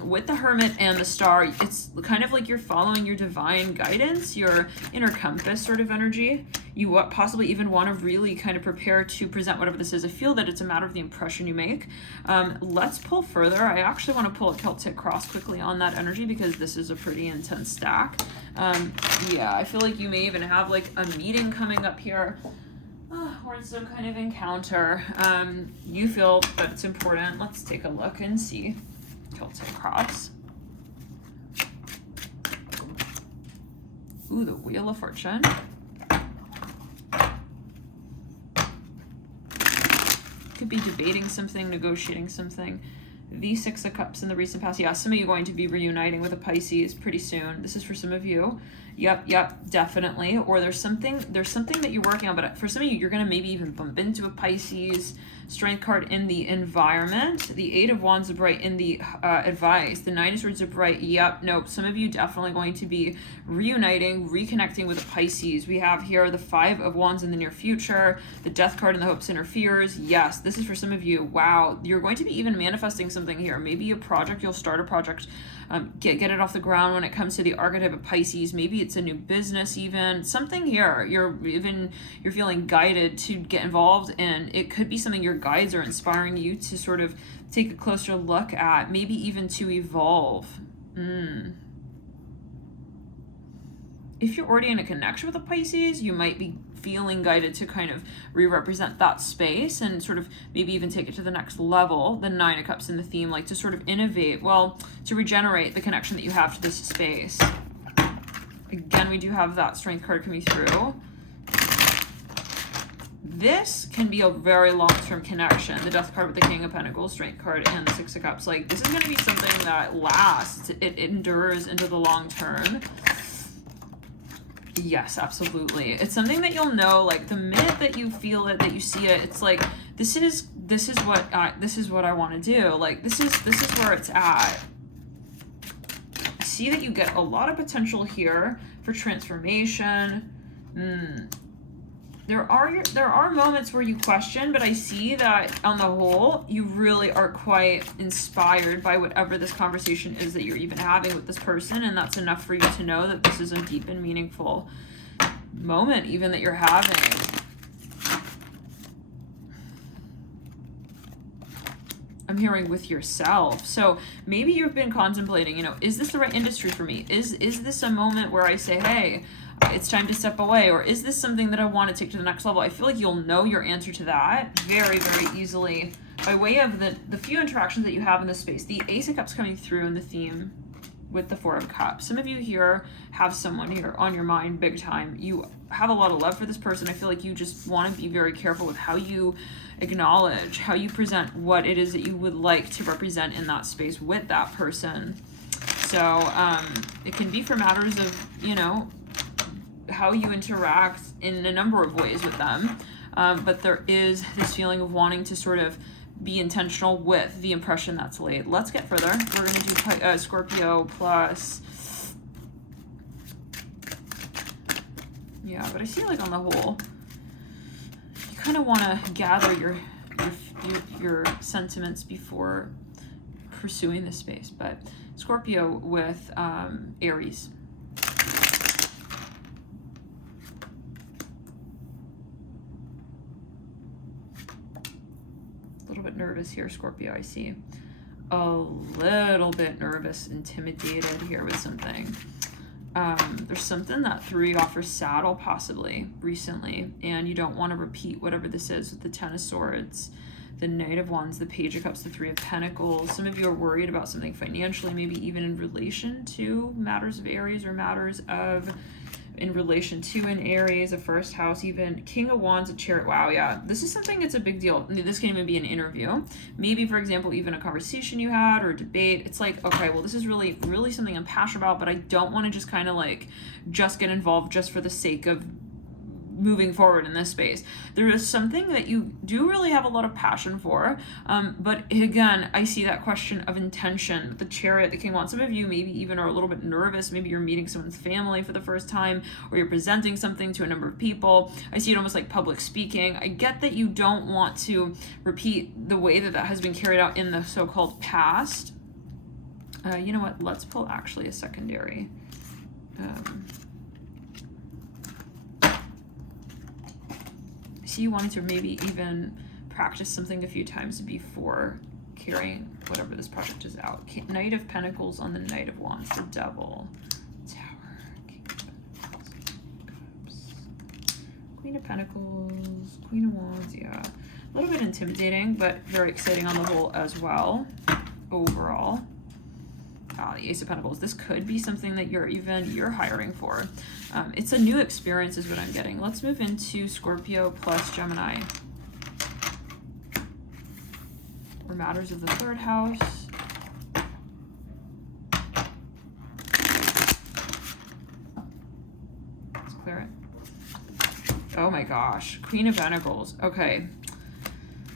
With the Hermit and the Star, it's kind of like you're following your divine guidance, your inner compass sort of energy. You possibly even want to really kind of prepare to present whatever this is. I feel that it's a matter of the impression you make. Let's pull further. I actually want to pull a Celtic cross quickly on that energy because this is a pretty intense stack. Yeah, I feel like you may even have like a meeting coming up here or some kind of encounter. You feel that it's important. Let's take a look and see. Celtic cross. Ooh, the Wheel of Fortune. Could be debating something, negotiating something. The Six of Cups in the recent past. Yeah, some of you going to be reuniting with a Pisces pretty soon. This is for some of you. Yep, definitely. Or there's something that you're working on, but for some of you, you're going to maybe even bump into a Pisces. Strength card in the environment. The Eight of Wands is right in the advice. The Nine of Swords are right. Yep, nope. Some of you definitely going to be reuniting, reconnecting with a Pisces. We have here the Five of Wands in the near future. The Death card in the hopes interferes. Yes, this is for some of you. Wow, you're going to be even manifesting something here. Maybe a project, you'll start a project, get it off the ground when it comes to the archetype of Pisces. Maybe it's a new business even. Something here you're feeling guided to get involved in. It could be something your guides are inspiring you to sort of take a closer look at, maybe even to evolve. If you're already in a connection with a Pisces, you might be feeling guided to kind of re-represent that space and sort of maybe even take it to the next level. The Nine of Cups in the theme, like to sort of innovate, well, to regenerate the connection that you have to this space. Again, we do have that Strength card coming through. This can be a very long-term connection. The Death card with the King of Pentacles, Strength card, and the Six of Cups. Like, this is going to be something that lasts. It endures into the long term. Yes, absolutely. It's something that you'll know, like, the minute that you feel it, that you see it, it's like, this is what I want to do. Like, this is where it's at. I see that you get a lot of potential here for transformation. There are moments where you question, but I see that on the whole, you really are quite inspired by whatever this conversation is that you're even having with this person, and that's enough for you to know that this is a deep and meaningful moment even that you're having. I'm hearing with yourself. So maybe you've been contemplating, you know, is this the right industry for me? Is this a moment where I say, hey, it's time to step away? Or is this something that I want to take to the next level? I feel like you'll know your answer to that very, very easily by way of the few interactions that you have in this space. The Ace of Cups coming through in the theme with the Four of Cups. Some of you here have someone here on your mind big time. You have a lot of love for this person. I feel like you just want to be very careful with how you acknowledge, how you present what it is that you would like to represent in that space with that person. So it can be for matters of, you know, how you interact in a number of ways with them. But there is this feeling of wanting to sort of be intentional with the impression that's laid. Let's get further. We're going to do Scorpio plus. Yeah, but I see, like, on the whole, you kind of want to gather your sentiments before pursuing this space. But Scorpio with Aries. Nervous here, Scorpio. I see a little bit nervous, intimidated here with something. There's something that threw you off your saddle possibly recently, and you don't want to repeat whatever this is with the Ten of Swords, the Knight of Wands, the Page of Cups, the Three of Pentacles. Some of you are worried about something financially, maybe even in relation to matters of Aries or matters of in relation to an Aries, a first house, even King of Wands, a Chariot. Wow, yeah, this is something, it's a big deal. This can even be an interview. Maybe, for example, even a conversation you had or a debate. It's like, okay, well, this is really, really something I'm passionate about, but I don't want to just kind of like just get involved just for the sake of moving forward in this space. There is something that you do really have a lot of passion for, but again, I see that question of intention. The Chariot, the King of Wands. Some of you maybe even are a little bit nervous. Maybe you're meeting someone's family for the first time, or you're presenting something to a number of people. I see it almost like public speaking. I get that you don't want to repeat the way that has been carried out in the so-called past. You know what? Let's pull actually a secondary. You wanting to maybe even practice something a few times before carrying whatever this project is out. Knight of Pentacles on the Knight of Wands, the Devil, Tower, King of Pentacles, Cups, Queen of Pentacles, Queen of Wands. Yeah, a little bit intimidating, but very exciting on the whole as well. Overall, The Ace of Pentacles. This could be something that you're hiring for. It's a new experience is what I'm getting. Let's move into Scorpio plus Gemini. Or matters of the 3rd house. Let's clear it. Oh my gosh. Queen of Pentacles. Okay.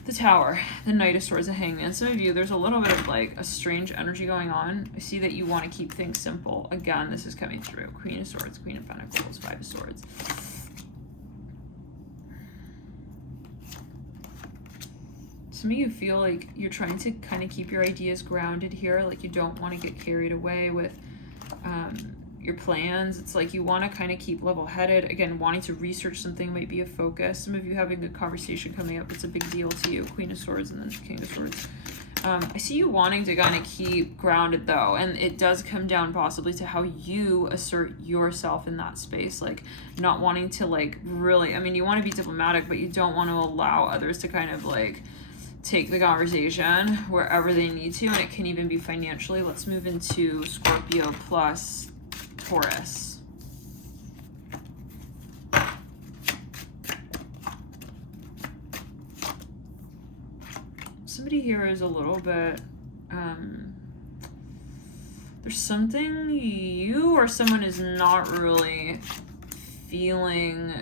The Tower, the Knight of Swords, the Hangman. Some of you, there's a little bit of like a strange energy going on. I see that you want to keep things simple. Again, this is coming through. Queen of Swords, Queen of Pentacles, 5 of Swords. Some of you feel like you're trying to kind of keep your ideas grounded here. Like you don't want to get carried away with your plans. It's like you want to kind of keep level-headed. Again, wanting to research something might be a focus. Some of you having a conversation coming up, it's a big deal to you. Queen of Swords and then King of Swords. I see you wanting to kind of keep grounded though, and it does come down possibly to how you assert yourself in that space, like not wanting to like really, I mean, you want to be diplomatic, but you don't want to allow others to kind of like take the conversation wherever they need to, and it can even be financially. Let's move into Scorpio plus Taurus. Somebody here is a little bit, there's something you or someone is not really feeling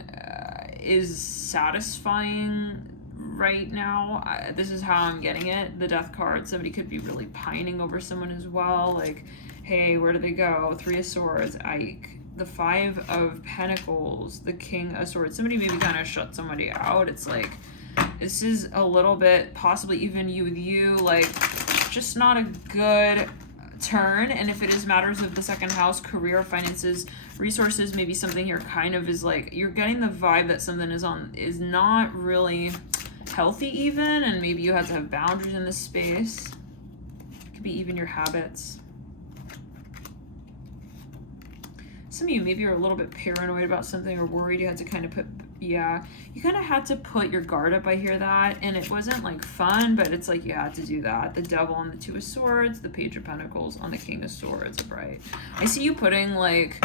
is satisfying right now. This is how I'm getting it. The Death card. Somebody could be really pining over someone as well. Like, hey, where do they go? 3 of Swords, Ike. The 5 of Pentacles, the King of Swords. Somebody maybe kind of shut somebody out. It's like, this is a little bit, possibly even you with you, like, just not a good turn. And if it is matters of the 2nd house, career, finances, resources, maybe something here kind of is like, you're getting the vibe that something is not really healthy even, and maybe you have to have boundaries in this space. It could be even your habits. Some of you maybe are a little bit paranoid about something or worried. You had to kind of put, yeah, you kind of had to put your guard up. I hear that, and it wasn't like fun, but it's like you had to do that. The Devil on the 2 of Swords, the Page of Pentacles on the King of Swords, right? I see you putting like,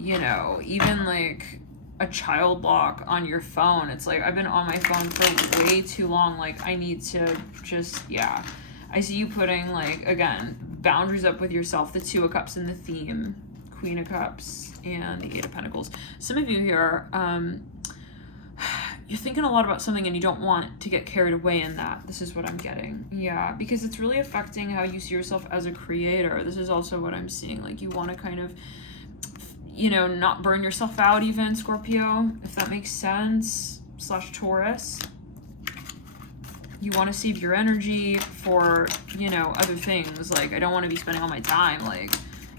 you know, even like a child lock on your phone. It's like, I've been on my phone for way too long. Like, I need to just, yeah. I see you putting like, again, boundaries up with yourself. The 2 of Cups in the theme, Queen of Cups, and the 8 of Pentacles. Some of you here, you're thinking a lot about something and you don't want to get carried away in that. This is what I'm getting. Yeah, because it's really affecting how you see yourself as a creator. This is also what I'm seeing. Like, you want to kind of, you know, not burn yourself out even, Scorpio, if that makes sense, / Taurus. You want to save your energy for, you know, other things. Like, I don't want to be spending all my time, like,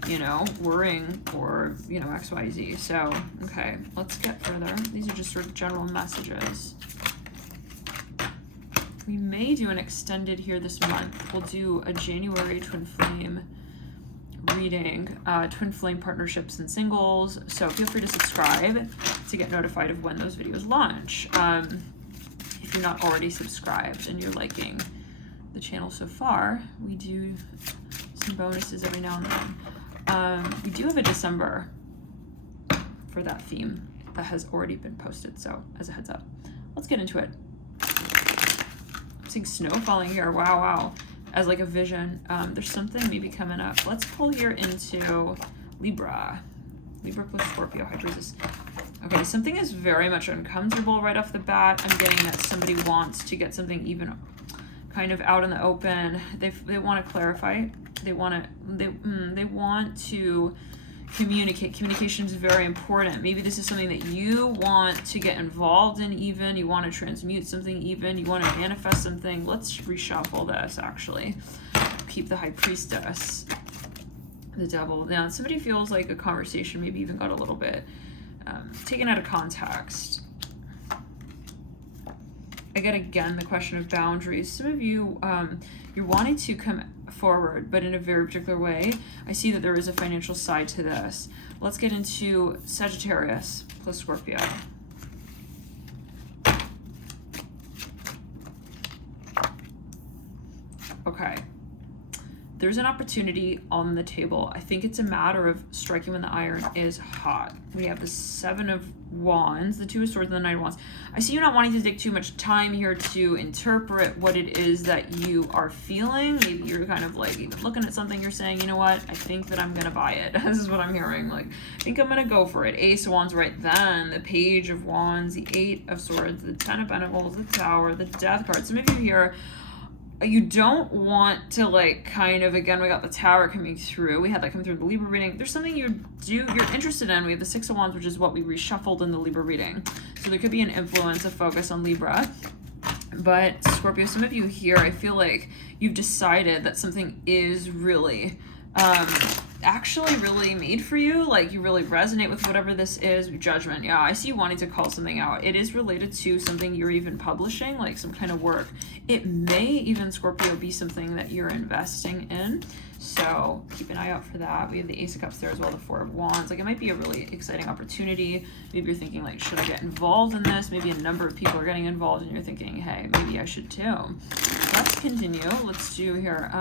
you know, worrying for, you know, X, Y, Z. So, okay, let's get further. These are just sort of general messages. We may do an extended here this month. We'll do a January Twin Flame reading, Twin Flame partnerships and singles. So feel free to subscribe to get notified of when those videos launch. If you're not already subscribed and you're liking the channel so far, we do some bonuses every now and then. We do have a December for that theme that has already been posted, so as a heads up. Let's get into it. I'm seeing snow falling here. Wow, wow. As like a vision. There's something maybe coming up. Let's pull here into Libra. Libra plus Scorpio, high priestess. Okay, something is very much uncomfortable right off the bat. I'm getting that somebody wants to get something even kind of out in the open. They want to clarify. They want to communicate. Communication is very important. Maybe this is something that you want to get involved in even. You want to transmute something even. You want to manifest something. Let's reshuffle this, actually. Keep the high priestess. The Devil. Now, somebody feels like a conversation maybe even got a little bit taken out of context. I get, again, the question of boundaries. Some of you, you're wanting to come forward, but in a very particular way. I see that there is a financial side to this. Let's get into Sagittarius plus Scorpio. Okay. There's an opportunity on the table. I think it's a matter of striking when the iron is hot. We have the 7 of Wands, the 2 of Swords, and the 9 of Wands. I see you not wanting to take too much time here to interpret what it is that you are feeling. Maybe you're kind of like even looking at something, you're saying, you know what, I think that I'm gonna buy it. This is what I'm hearing. Like, I think I'm gonna go for it. Ace of Wands right then, the Page of Wands, the 8 of Swords, the 10 of Pentacles, the Tower, the Death card. Some of you here, you don't want to like kind of, again, we got the Tower coming through. We had that come through the Libra reading. There's something you're interested in. We have the 6 of Wands, which is what we reshuffled in the Libra reading. So there could be an influence, a focus on Libra. But Scorpio, some of you here, I feel like you've decided that something is really actually really made for you. Like, you really resonate with whatever this is. Judgment. Yeah, I see you wanting to call something out. It is related to something you're even publishing, like some kind of work. It may even, Scorpio, be something that you're investing in. So keep an eye out for that. We have the Ace of Cups there as well, the 4 of Wands. Like, it might be a really exciting opportunity. Maybe you're thinking, like, should I get involved in this? Maybe a number of people are getting involved and you're thinking, hey, maybe I should too. Let's continue. Let's do here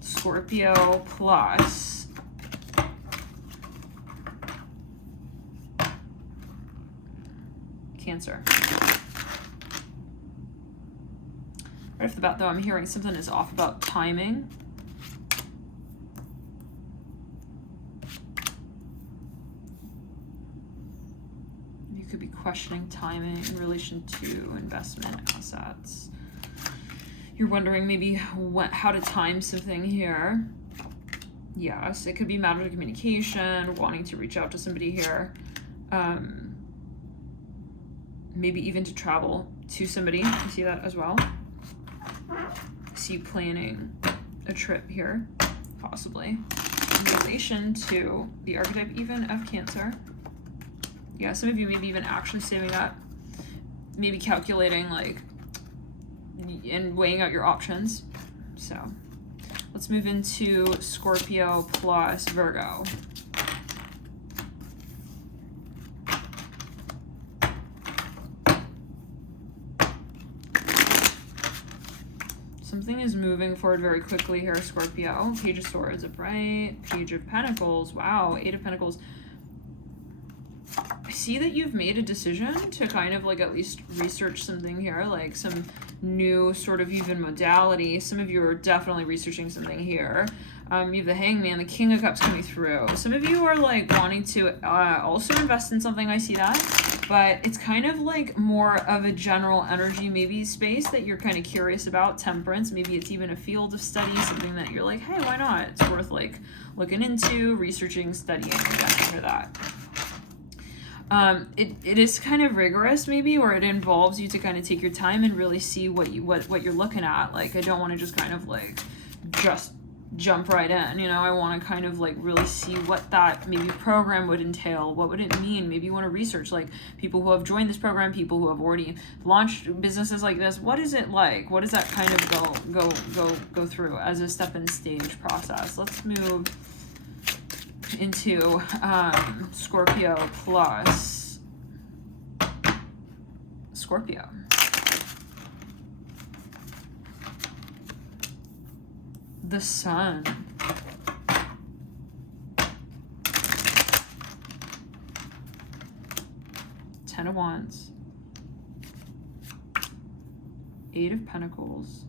Scorpio plus Cancer. Right off the bat, though, I'm hearing something is off about timing. You could be questioning timing in relation to investment assets. You're wondering maybe how to time something here. Yes, it could be matter of communication, wanting to reach out to somebody here. Maybe even to travel to somebody. I see that as well. I see you planning a trip here, possibly, in relation to the archetype even of Cancer. Yeah, some of you maybe even actually saving up, maybe calculating, like, and weighing out your options. So let's move into Scorpio plus Virgo. Something is moving forward very quickly here, Scorpio. Page of Swords, upright. Page of Pentacles. Wow, 8 of Pentacles. I see that you've made a decision to kind of like at least research something here, like some new sort of even modality. Some of you are definitely researching something here. You have the Hangman, the King of Cups coming through. Some of you are like wanting to also invest in something. I see that, but it's kind of like more of a general energy, maybe space that you're kind of curious about. Temperance, maybe it's even a field of study, something that you're like, hey, why not? It's worth like looking into, researching, studying, investing for that. It is kind of rigorous, maybe, or it involves you to kind of take your time and really see what you're looking at. Like, I don't want to just kind of like just jump right in, you know. I want to kind of like really see what that maybe program would entail. What would it mean? Maybe you want to research like people who have joined this program, people who have already launched businesses like this. What is it like? What does that kind of go through as a step-in stage process? Let's move into Scorpio plus Scorpio. The Sun. Ten of Wands. 8 of Pentacles.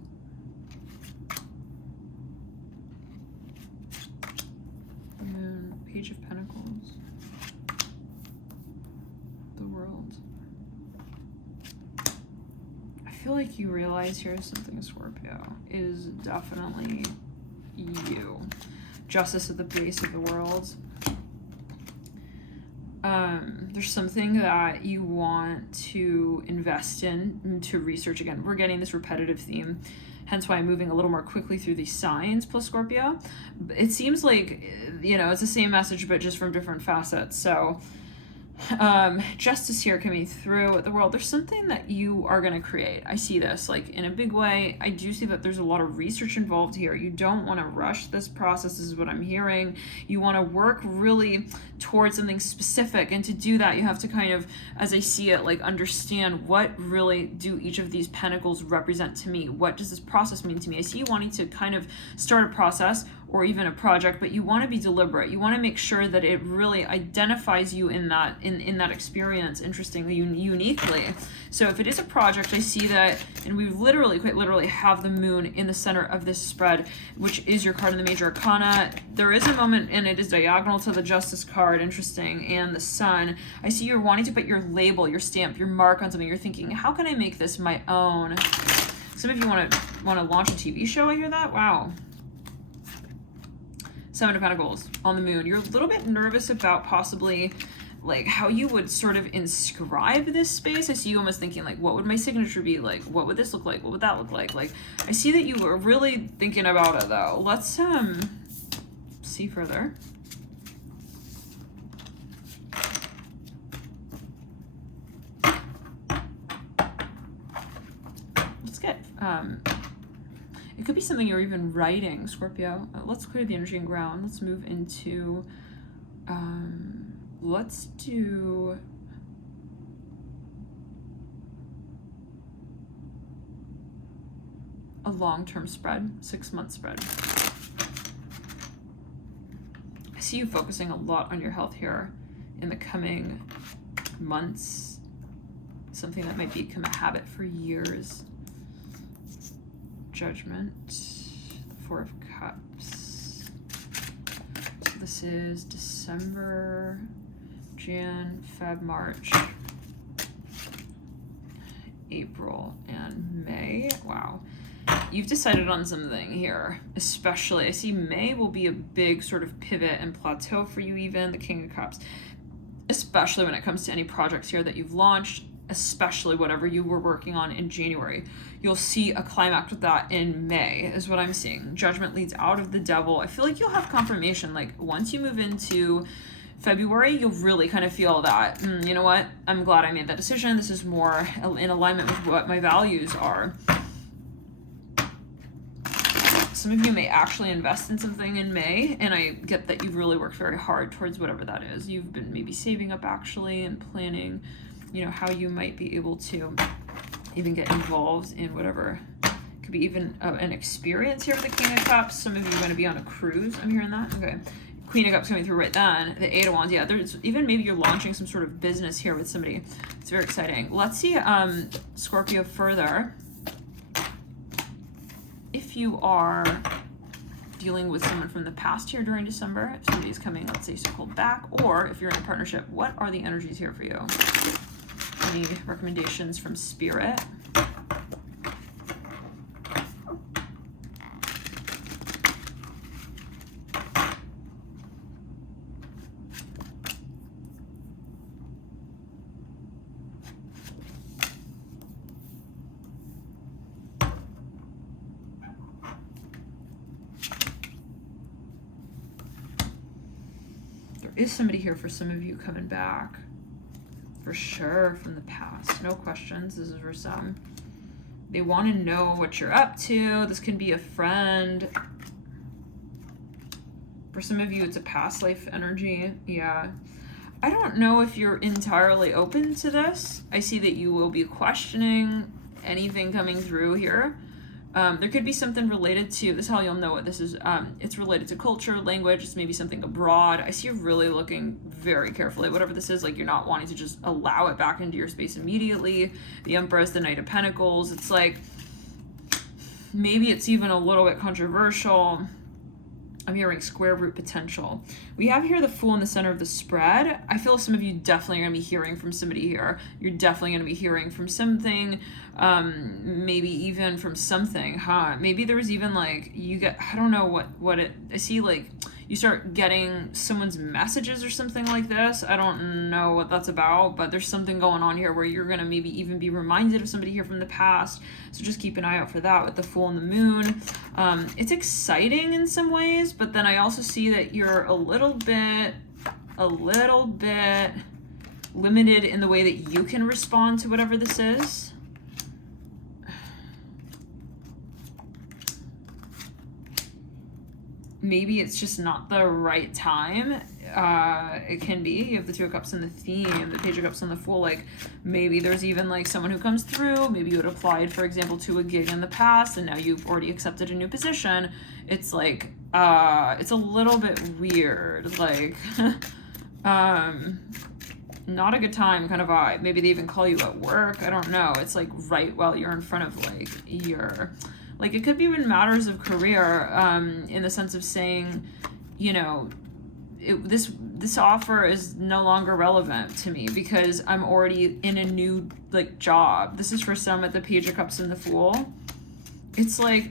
The Moon. Page of Pentacles. The World. I feel like you realize here something, Scorpio, is definitely you. Justice at the base of the world. There's something that you want to invest in, to research. Again, we're getting this repetitive theme, hence why I'm moving a little more quickly through these signs plus Scorpio. It seems like, you know, it's the same message but just from different facets. So Justice here coming through the world. There's something that you are going to create. I see this like in a big way. I do see that there's a lot of research involved here. You don't want to rush this process. This is what I'm hearing. You want to work really towards something specific, and to do that you have to kind of, as I see it, like understand what really do each of these pentacles represent to me. What does this process mean to me? I see you wanting to kind of start a process or even a project, but you want to be deliberate. You want to make sure that it really identifies you in that that experience, interestingly, uniquely. So if it is a project, I see that, and we literally, quite literally, have the moon in the center of this spread, which is your card in the major arcana. There is a moment, and it is diagonal to the Justice card, interesting, and the Sun. I see you're wanting to put your label, your stamp, your mark on something. You're thinking, how can I make this my own? Some of you want to launch a TV show. I hear that. Wow. Seven of Pentacles on the moon. You're a little bit nervous about possibly like how you would sort of inscribe this space. I see you almost thinking like, what would my signature be? Like, what would this look like? What would that look like? Like, I see that you were really thinking about it though. Let's see further. Let's get it could be something you're even writing, Scorpio. Let's clear the energy and ground. Let's move into let's do a long-term spread, 6-month spread. I see you focusing a lot on your health here in the coming months, something that might become a habit for years. Judgment, the Four of Cups. So this is December, Jan, Feb, March, April, and May. Wow. You've decided on something here, especially. I see May will be a big sort of pivot and plateau for you, even the King of Cups, especially when it comes to any projects here that you've launched, especially whatever you were working on in January. You'll see a climax with that in May is what I'm seeing. Judgment leads out of the Devil. I feel like you'll have confirmation. Like once you move into February, you'll really kind of feel that, you know what? I'm glad I made that decision. This is more in alignment with what my values are. Some of you may actually invest in something in May, and I get that you've really worked very hard towards whatever that is. You've been maybe saving up actually and planning, you know, how you might be able to even get involved in whatever. Could be even an experience here with the King of Cups. Some of you are going to be on a cruise. I'm hearing that. Okay. Queen of Cups coming through right then. The Eight of Wands. Yeah, there's even maybe you're launching some sort of business here with somebody. It's very exciting. Let's see Scorpio further. If you are dealing with someone from the past here during December, if somebody's coming, let's say, circled back, or if you're in a partnership, what are the energies here for you? Any recommendations from Spirit? Is somebody here for some of you coming back for sure from the past, no questions. This is for some. They want to know what you're up to. This can be a friend. For some of you, it's a past life energy. Yeah, I don't know if you're entirely open to this. I see that you will be questioning anything coming through here. There could be something related to, this is how you'll know what this is. It's related to culture, language, it's maybe something abroad. I see you really looking very carefully, whatever this is, like you're not wanting to just allow it back into your space immediately. The Empress, the Knight of Pentacles, it's like, maybe it's even a little bit controversial. I'm hearing square root potential. We have here the Fool in the center of the spread. I feel some of you definitely are going to be hearing from somebody here. You're definitely going to be hearing from something, maybe even from something, huh? Maybe there was even like, you get, I don't know what it, I see like, you start getting someone's messages or something like this. I don't know what that's about, but there's something going on here where you're going to maybe even be reminded of somebody here from the past. So just keep an eye out for that with the Fool and the Moon. It's exciting in some ways, but then I also see that you're a little bit limited in the way that you can respond to whatever this is. Maybe it's just not the right time. It can be. You have the Two of Cups in the theme, the Page of Cups on the Fool. Like, maybe there's even like someone who comes through. Maybe you had applied, for example, to a gig in the past, and now you've already accepted a new position. It's like, it's a little bit weird. Like, not a good time kind of vibe. Maybe they even call you at work. I don't know. It's like right while you're in front of like your... Like, it could be even matters of career, in the sense of saying, you know, this offer is no longer relevant to me because I'm already in a new, like, job. This is for some at the Page of Cups and the Fool. It's like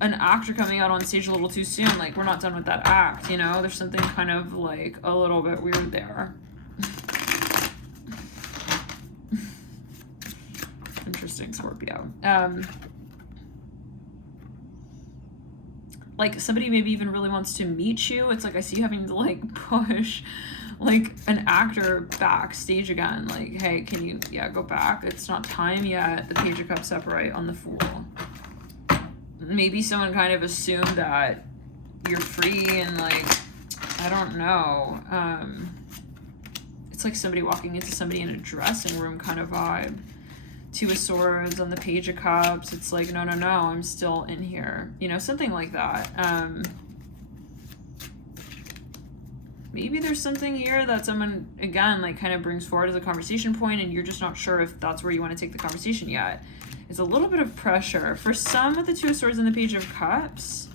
an actor coming out on stage a little too soon. Like, we're not done with that act, you know? There's something kind of, like, a little bit weird there. Interesting, Scorpio. Like, somebody maybe even really wants to meet you. It's like I see you having to, like, push, like, an actor backstage again. Like, hey, can you, go back? It's not time yet. The Page of Cups upright on the Fool. Maybe someone kind of assumed that you're free and, like, I don't know. It's like somebody walking into somebody in a dressing room kind of vibe. Two of Swords on the Page of Cups. It's like, no, I'm still in here. You know, something like that. Maybe there's something here that someone, again, like kind of brings forward as a conversation point and you're just not sure if that's where you want to take the conversation yet. It's a little bit of pressure. For some with the Two of Swords and the Page of Cups,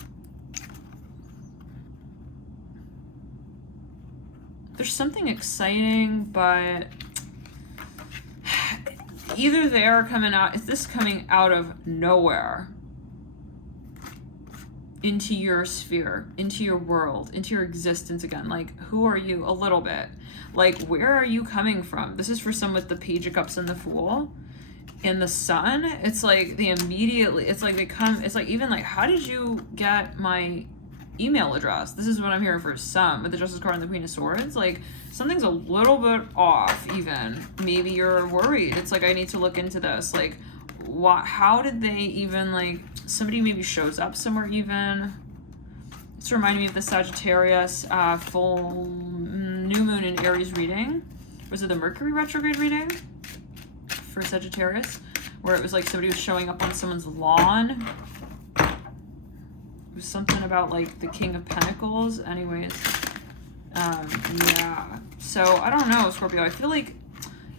there's something exciting, but... either they're coming out, is this coming out of nowhere into your sphere, into your world, into your existence again? Like, who are you? A little bit. Like, where are you coming from? This is for some with the Page of Cups and the Fool. And the Sun, it's like they immediately, it's like they come, it's like even like, how did you get my email address? This is what I'm hearing for some with the Justice card and the Queen of Swords. Like, something's a little bit off even. Maybe you're worried. It's like, I need to look into this. Like, what, how did they even, like, somebody maybe shows up somewhere even. It's reminding me of the Sagittarius full new moon in Aries reading. Was it the Mercury retrograde reading for Sagittarius? Where it was like somebody was showing up on someone's lawn. It was something about like the King of Pentacles. Anyways, yeah. So I don't know, Scorpio. I feel like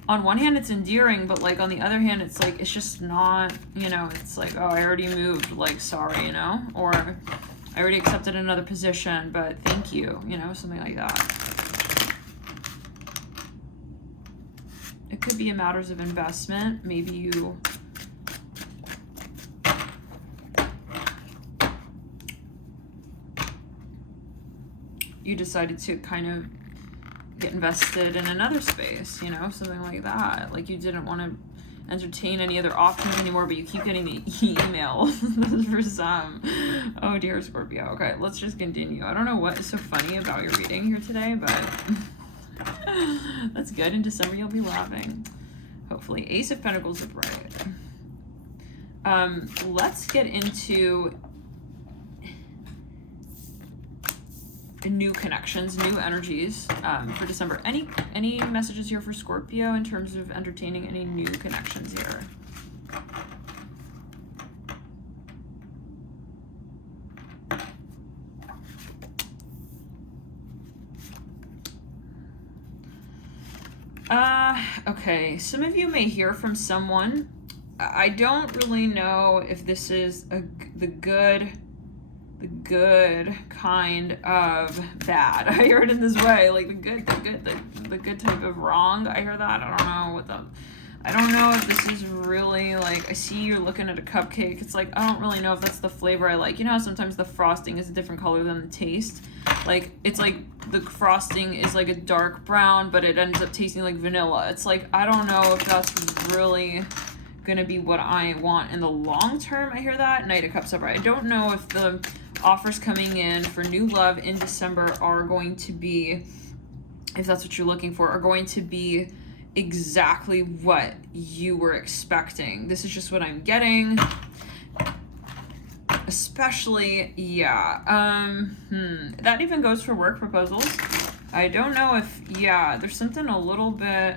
on one hand it's endearing, but like on the other hand it's like, it's just not, you know, it's like, oh, I already moved, like, sorry, you know, or I already accepted another position, but thank you, you know, something like that. It could be a matters of investment. Maybe you decided to kind of get invested in another space, you know, something like that. Like you didn't want to entertain any other options anymore, but you keep getting the emails. This is for some. Oh dear, Scorpio. Okay, let's just continue. I don't know what is so funny about your reading here today, but that's good. In December, you'll be laughing. Hopefully. Ace of Pentacles upright. Let's get into new connections, new energies for December. Any messages here for Scorpio in terms of entertaining any new connections here? Okay, some of you may hear from someone. I don't really know if this is the good kind of bad. I hear it in this way, like the good type of wrong. I hear that. I don't know if this is really like, I see you're looking at a cupcake. It's like, I don't really know if that's the flavor I like. You know how sometimes the frosting is a different color than the taste? Like, it's like the frosting is like a dark brown, but it ends up tasting like vanilla. It's like, I don't know if that's really gonna be what I want in the long term. I hear that. Knight of Cups upright. I don't know if the offers coming in for new love in December are going to be, if that's what you're looking for, are going to be exactly what you were expecting. This is just what I'm getting. Especially, yeah. That even goes for work proposals. I don't know if, yeah, there's something a little bit,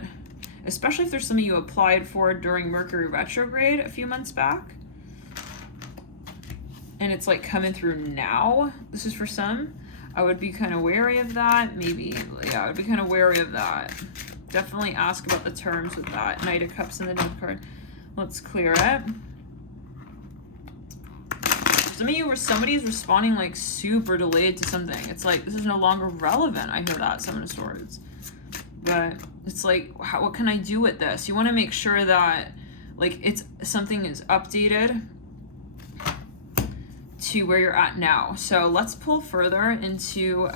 especially if there's something you applied for during Mercury retrograde a few months back. And it's like coming through now. This is for some. I would be kind of wary of that. Maybe, yeah, I would be kind of wary of that. Definitely ask about the terms with that. Knight of Cups in the Death card. Let's clear it. Some of you were, somebody's responding like super delayed to something. It's like, this is no longer relevant. I hear that, Seven of Swords. But it's like, what can I do with this? You want to make sure that like something is updated to where you're at now. So let's pull further into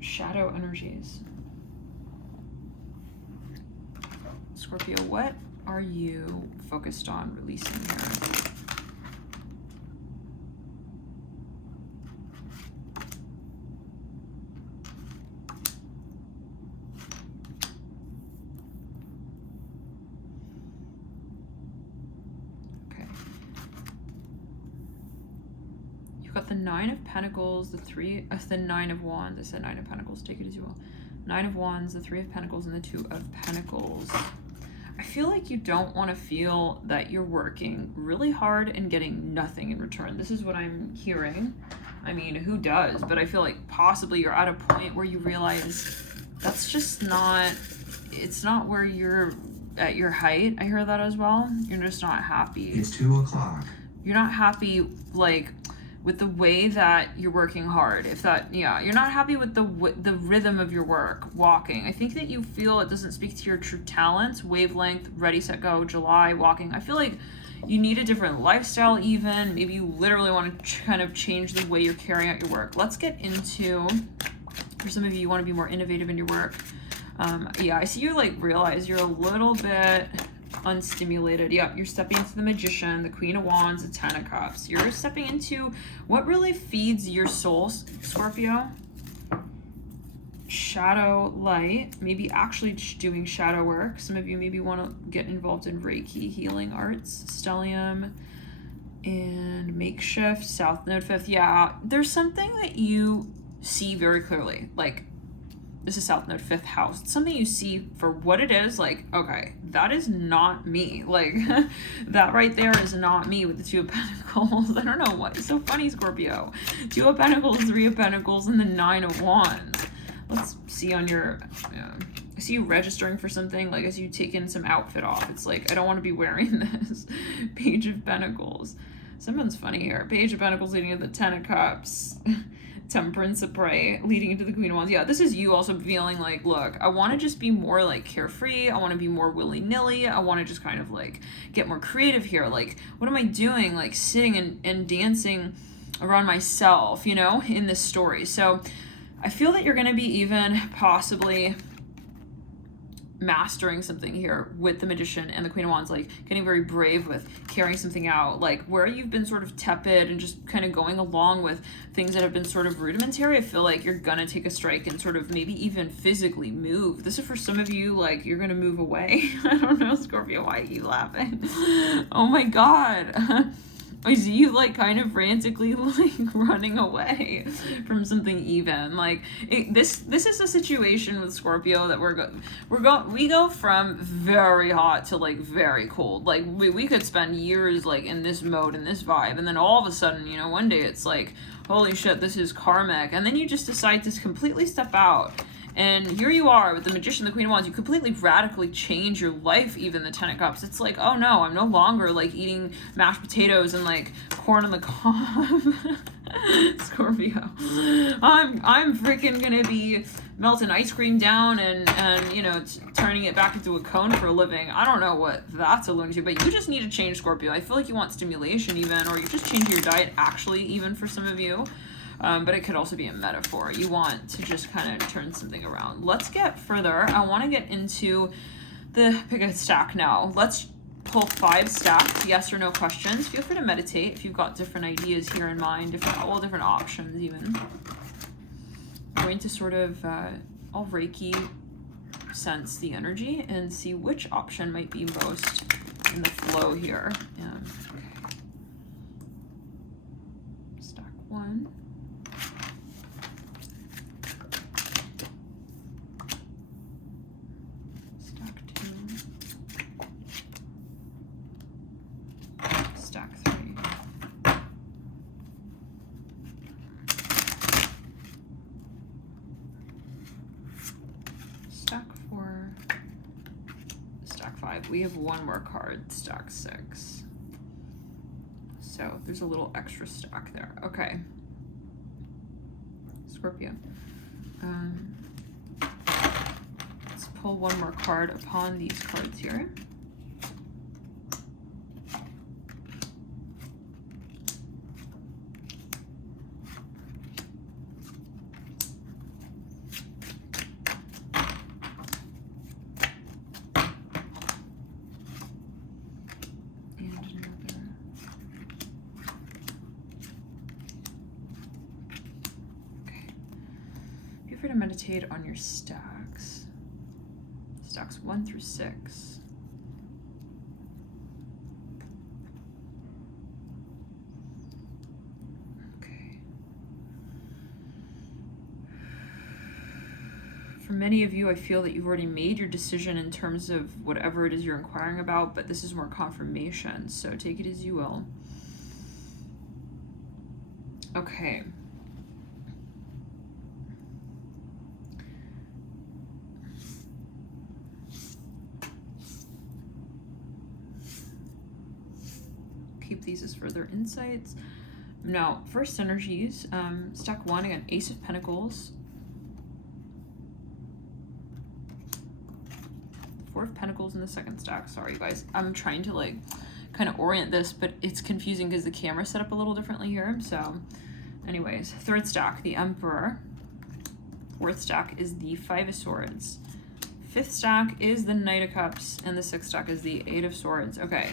shadow energies. Scorpio, what are you focused on releasing here? Okay. You've got the Nine of Pentacles, the Nine of Wands. I said Nine of Pentacles, take it as you will. Nine of Wands, the Three of Pentacles, and the Two of Pentacles. I feel like you don't want to feel that you're working really hard and getting nothing in return. This is what I'm hearing. I mean, who does? But I feel like possibly you're at a point where you realize that's just not, it's not where you're at your height. I hear that as well. You're just not happy. It's 2 o'clock. You're not happy, like, with the way that you're working hard. If that, yeah, you're not happy with the rhythm of your work, walking. I think that you feel it doesn't speak to your true talents, wavelength, ready, set, go, July, walking. I feel like you need a different lifestyle even. Maybe you literally want to kind of change the way you're carrying out your work. Let's get into, for some of you, you want to be more innovative in your work. Yeah, I see you like realize you're a little bit unstimulated. Yep, you're stepping into the Magician, the Queen of Wands, the Ten of Cups. You're stepping into what really feeds your soul, Scorpio. Shadow light, maybe actually doing shadow work. Some of you maybe want to get involved in Reiki, healing arts, stellium, and makeshift, South Node 5th. Yeah, there's something that you see very clearly. Like, this is South Node 5th house. It's something you see for what it is. Like, okay, that is not me. Like, that right there is not me with the Two of Pentacles. I don't know what. It's so funny, Scorpio. Two of Pentacles, Three of Pentacles, and the Nine of Wands. Let's see on your, I see you registering for something, like as you taking some outfit off. It's like, I don't want to be wearing this. Page of Pentacles. Someone's funny here. Page of Pentacles leading to the Ten of Cups. Temperance of Prey leading into the Queen of Wands. Yeah, this is you also feeling like, look, I want to just be more like carefree. I want to be more willy-nilly. I want to just kind of like get more creative here. Like, what am I doing? Like sitting and dancing around myself, you know, in this story. So I feel that you're going to be even possibly mastering something here with the Magician and the Queen of Wands, like getting very brave with carrying something out, like where you've been sort of tepid and just kind of going along with things that have been sort of rudimentary. I feel like you're gonna take a strike and sort of maybe even physically move. This is for some of you, like you're gonna move away. I don't know, Scorpio, why are you laughing? Oh my God. I see you like kind of frantically like running away from something even. Like this is a situation with Scorpio that we go from very hot to like very cold. Like we could spend years like in this mode, in this vibe, and then all of a sudden, you know, one day it's like, holy shit, this is karmic, and then you just decide to completely step out. And here you are with the Magician, the Queen of Wands. You completely radically change your life, even the Ten of Cups. It's like, oh no, I'm no longer like eating mashed potatoes and like corn on the cob. Scorpio. I'm freaking gonna be melting ice cream down and you know, turning it back into a cone for a living. I don't know what that's alluding to, but you just need to change, Scorpio. I feel like you want stimulation even, or you just change your diet actually, even for some of you. but it could also be a metaphor. You want to just kind of turn something around. Let's get further. I want to get into the pick a stack now. Let's pull 5 stacks, yes or no questions. Feel free to meditate if you've got different ideas here in mind, different options even. I'm going to sort of, I'll Reiki sense the energy and see which option might be most in the flow here. Okay. Stack 1. Stack 2. Stack 3. Stack 4. Stack 5. We have one more card, stack 6. So there's a little extra stack there. Okay. Scorpio. Let's pull one more card upon these cards here. Feel free to meditate on your stacks. Stacks 1 through 6. Okay. For many of you, I feel that you've already made your decision in terms of whatever it is you're inquiring about, but this is more confirmation, so take it as you will. Okay. Keep these as further insights. Now, first energies, stack 1, again, Ace of Pentacles. 4 of Pentacles in the second stack. Sorry, guys. I'm trying to, like, kind of orient this, but it's confusing because the camera's set up a little differently here. So, anyways, third stack, the Emperor. Fourth stack is the 5 of Swords. Fifth stack is the Knight of Cups, and the sixth stack is the 8 of Swords. Okay.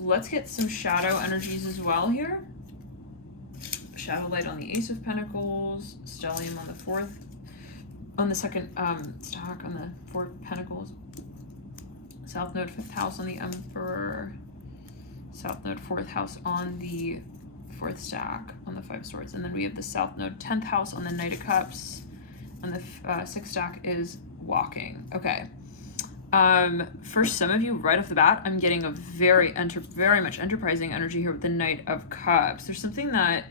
Let's get some shadow energies as well here. Shadow Light on the Ace of Pentacles, Stellium on the fourth, on the second stack on the 4 of Pentacles, South Node 5th house on the Emperor, South Node 4th house on the 4th stack on the 5 of Swords, and then we have the South Node 10th house on the Knight of Cups, and the 6th stack is Walking. Okay. For some of you, right off the bat, I'm getting a very much enterprising energy here with the Knight of Cups. There's something that,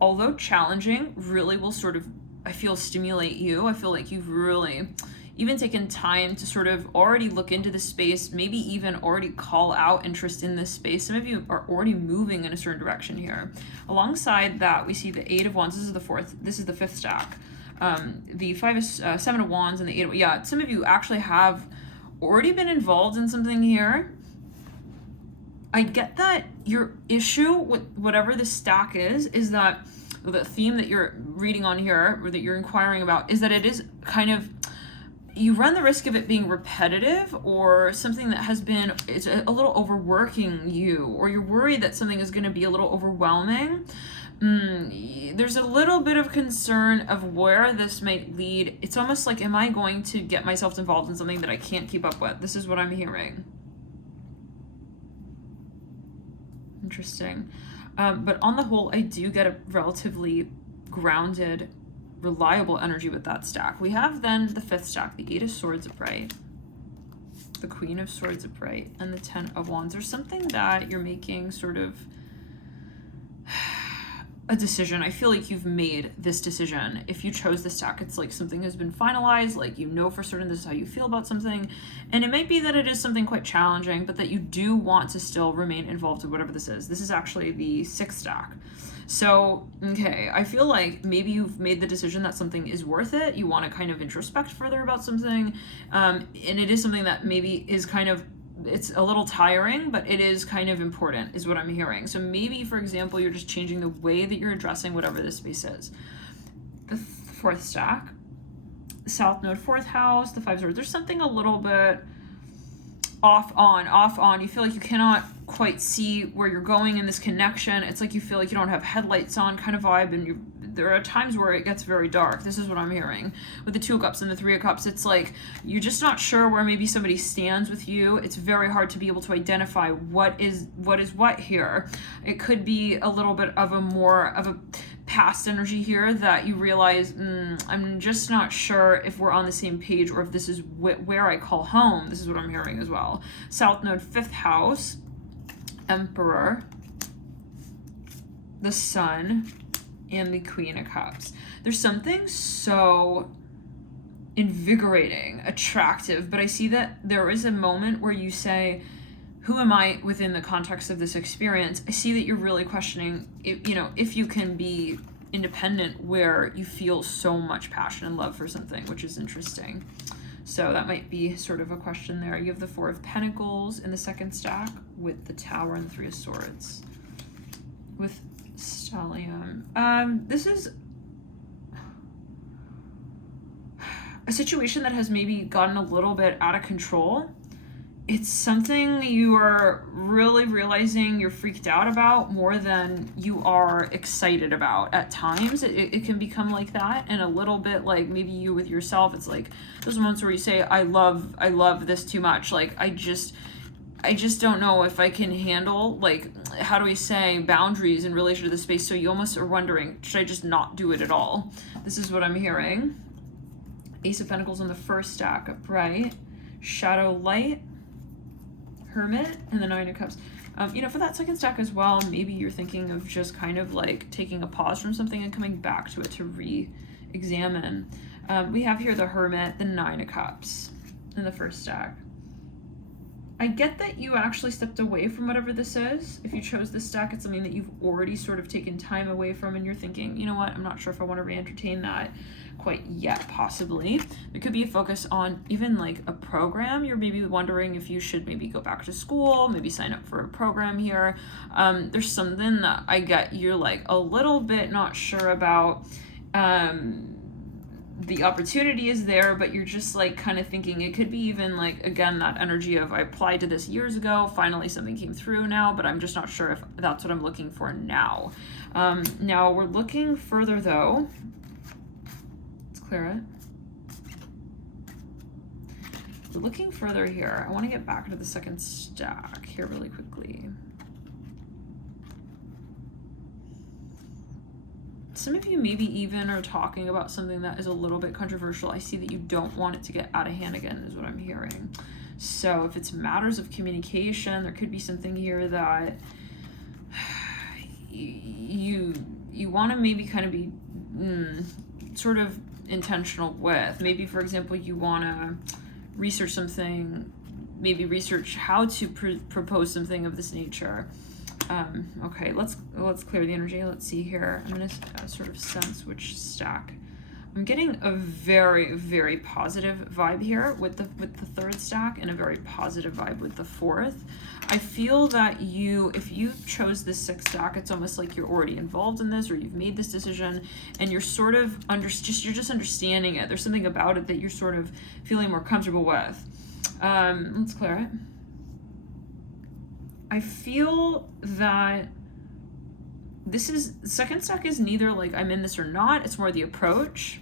although challenging, really will sort of, I feel, stimulate you. I feel like you've really even taken time to sort of already look into the space, maybe even already call out interest in this space. Some of you are already moving in a certain direction here. Alongside that, we see the 8 of Wands. This is the 4th. This is the 5th stack. The 7 of Wands and the 8 of, yeah, some of you actually have already been involved in something here. I get that your issue with whatever this stack is that the theme that you're reading on here, or that you're inquiring about, is that it is kind of, you run the risk of it being repetitive, or something that has been, it's a little overworking you, or you're worried that something is going to be a little overwhelming. There's a little bit of concern of where this might lead. It's almost like, am I going to get myself involved in something that I can't keep up with? This is what I'm hearing. Interesting. But on the whole, I do get a relatively grounded, reliable energy with that stack. We have then the 5th stack, the 8 of Swords upright, the Queen of Swords upright, and the 10 of Wands. There's something that you're making sort of a decision. I feel like you've made this decision. If you chose this stack, it's like something has been finalized, like you know for certain this is how you feel about something. And it might be that it is something quite challenging, but that you do want to still remain involved with whatever this is. This is actually the 6th stack. So, okay, I feel like maybe you've made the decision that something is worth it. You want to kind of introspect further about something. And it is something that maybe is kind of it's a little tiring, but it is kind of important, is what I'm hearing. So maybe, for example, you're just changing the way that you're addressing whatever this space is. The fourth stack, South Node, fourth house, the Five of Swords. There's something a little bit off on. You feel like you cannot quite see where you're going in this connection. It's like you feel like you don't have headlights on kind of vibe, and there are times where it gets very dark. This is what I'm hearing. With the Two of Cups and the Three of Cups, it's like you're just not sure where maybe somebody stands with you. It's very hard to be able to identify what is what here. It could be a little bit of a past energy here that you realize, I'm just not sure if we're on the same page or if this is where I call home. This is what I'm hearing as well. South Node, fifth house, Emperor, the Sun, and the Queen of Cups. There's something so invigorating, attractive, but I see that there is a moment where you say, who am I within the context of this experience? I see that you're really questioning if you can be independent where you feel so much passion and love for something, which is interesting. So that might be sort of a question there. You have the Four of Pentacles in the second stack with the Tower and the Three of Swords. With Stallion. This is a situation that has maybe gotten a little bit out of control. It's something you are really realizing you're freaked out about more than you are excited about. At times it can become like that, and a little bit like maybe you with yourself, it's like those moments where you say, I love this too much. Like I just don't know if I can handle, like, how do we say, boundaries in relation to the space. So you almost are wondering, should I just not do it at all? This is what I'm hearing. Ace of Pentacles on the first stack, upright, shadow, light, Hermit, and the Nine of Cups. For that second stack as well, maybe you're thinking of just kind of like taking a pause from something and coming back to it to re-examine. We have here the Hermit, the Nine of Cups in the first stack. I get that you actually stepped away from whatever this is. If you chose this stack, it's something that you've already sort of taken time away from, and you're thinking, you know what, I'm not sure if I want to re-entertain that quite yet, possibly. There could be a focus on even like a program. You're maybe wondering if you should maybe go back to school, maybe sign up for a program here. There's something that I get you're like a little bit not sure about. The opportunity is there, but you're just like kind of thinking it could be even like, again, that energy of I applied to this years ago, finally something came through now, but I'm just not sure if that's what I'm looking for now. Now we're looking further though. Let's clear it. We're looking further here. I want to get back to the second stack here really quickly. Some of you maybe even are talking about something that is a little bit controversial. I see that you don't want it to get out of hand again, is what I'm hearing. So if it's matters of communication, there could be something here that you want to maybe kind of be sort of intentional with. Maybe, for example, you want to research something, maybe research how to propose something of this nature. Okay, let's clear the energy. Let's see here. I'm gonna sort of sense which stack. I'm getting a very, very positive vibe here with the third stack, and a very positive vibe with the fourth. I feel that if you chose this sixth stack, it's almost like you're already involved in this, or you've made this decision, and you're sort of you're just understanding it. There's something about it that you're sort of feeling more comfortable with. Let's clear it. I feel that second stack is neither like I'm in this or not, it's more the approach.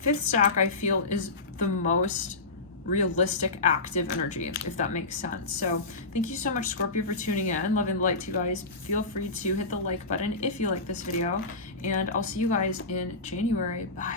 Fifth stack I feel is the most realistic active energy, if that makes sense. So thank you so much, Scorpio, for tuning in. Love and light to you guys. Feel free to hit the like button if you like this video, and I'll see you guys in January. Bye.